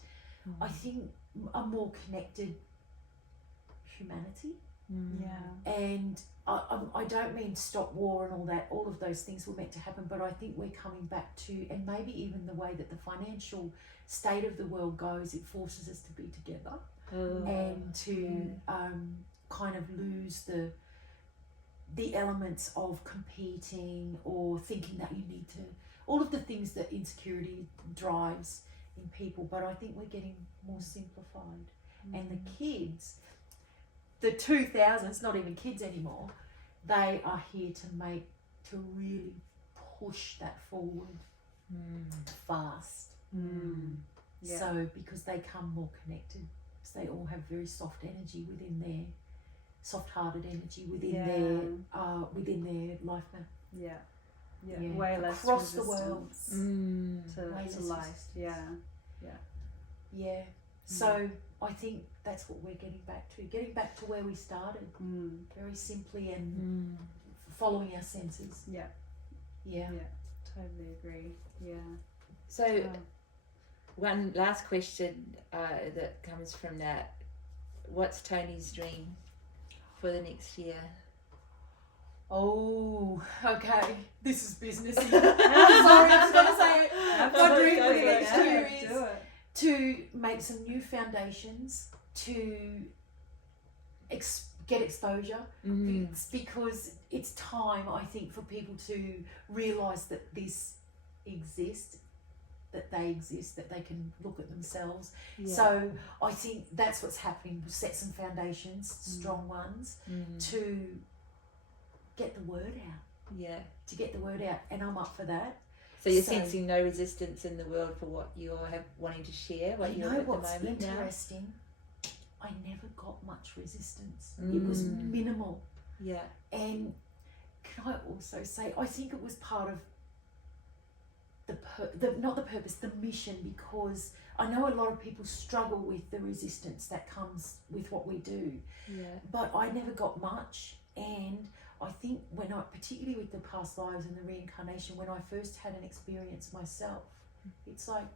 I think a more connected humanity. Yeah. And I don't mean stop war and all that. All of those things were meant to happen, but I think we're coming back to, and maybe even the way that the financial state of the world goes, it forces us to be together and to kind of lose the elements of competing or thinking that you need to, all of the things that insecurity drives in people. But I think we're getting more simplified, and the kids, the 2000s, not even kids anymore, they are here to really push that forward fast. Yeah. So because they come more connected, because they all have very soft energy within their, soft-hearted energy within their life map. Yeah. Yeah. Way less across the resistance world. Way to less life. resistance. Yeah. Yeah. So I think that's what we're getting back to where we started, very simply, and following our senses. Yeah. Yeah. Totally agree. Yeah. So one last question that comes from that: what's Toni's dream for the next year? Oh, okay. This is businessy. Sorry, I'm just gonna say it. My dream for the next year is to make some new foundations, to get exposure, because it's time, I think, for people to realise that this exists, that they can look at themselves. So I think that's what's happening. We'll set some foundations, strong ones, to get the word out. And I'm up for that. So you're sensing no resistance in the world for what you're wanting to share, what you're at the moment now? What's interesting? I never got much resistance. It was minimal. Yeah. And can I also say, I think it was part of not the purpose, the mission, because I know a lot of people struggle with the resistance that comes with what we do. Yeah. But I never got much, and I think particularly with the past lives and the reincarnation, when I first had an experience myself, it's like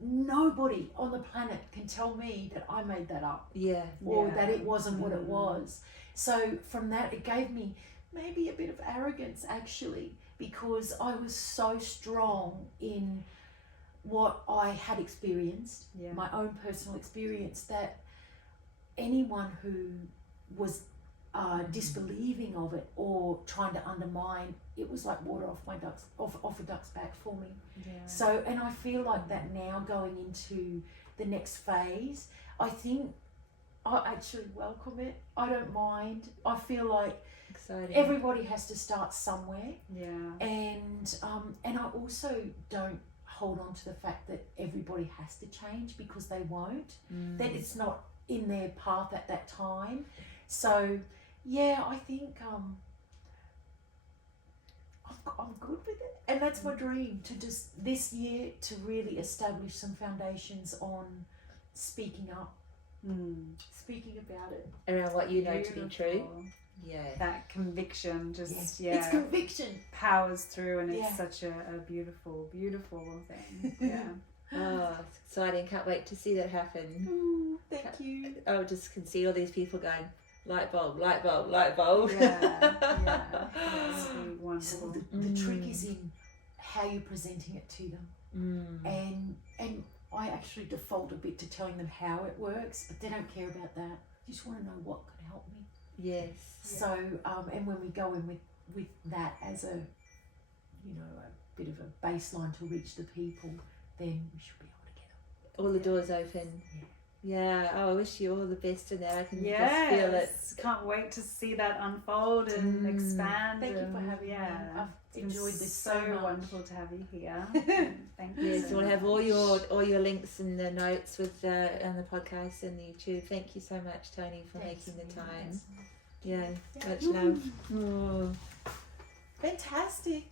nobody on the planet can tell me that I made that up. Or that it wasn't what it was. So from that, it gave me maybe a bit of arrogance, actually, because I was so strong in what I had experienced, my own personal experience, that anyone who was disbelieving of it or trying to undermine, it was like water off a duck's back for me. So, and I feel like that now going into the next phase, I think I actually welcome it. I don't mind. I feel like everybody has to start somewhere. And I also don't hold on to the fact that everybody has to change, because they won't. That it's not in their path at that time. So I think I'm good with it, and that's my dream, to just this year to really establish some foundations on speaking up, speaking about it around what you know to be true. That conviction just it's conviction powers through, and it's such a beautiful thing. Oh, it's exciting. Can't wait to see that happen. Ooh, thank you. I just can see all these people going, light bulb, light bulb, light bulb. So the trick is in how you're presenting it to them. And I actually default a bit to telling them how it works, but they don't care about that. They just want to know what could help me. So and when we go in with that as a bit of a baseline to reach the people, then we should be able to get them. All the doors open. Yeah. Oh, I wish you all the best in there. I can Yes. just feel it. Can't wait to see that unfold and expand. Thank you for and, having me. I've it's been enjoyed this so much. wonderful to have you here. Thank you. Yes, so we'll have much. all your links in the notes with on the podcast and the YouTube. Thank you so much, Toni, for Thanks, making the Mia. time. Thanks. Yeah, much love. Oh. Fantastic.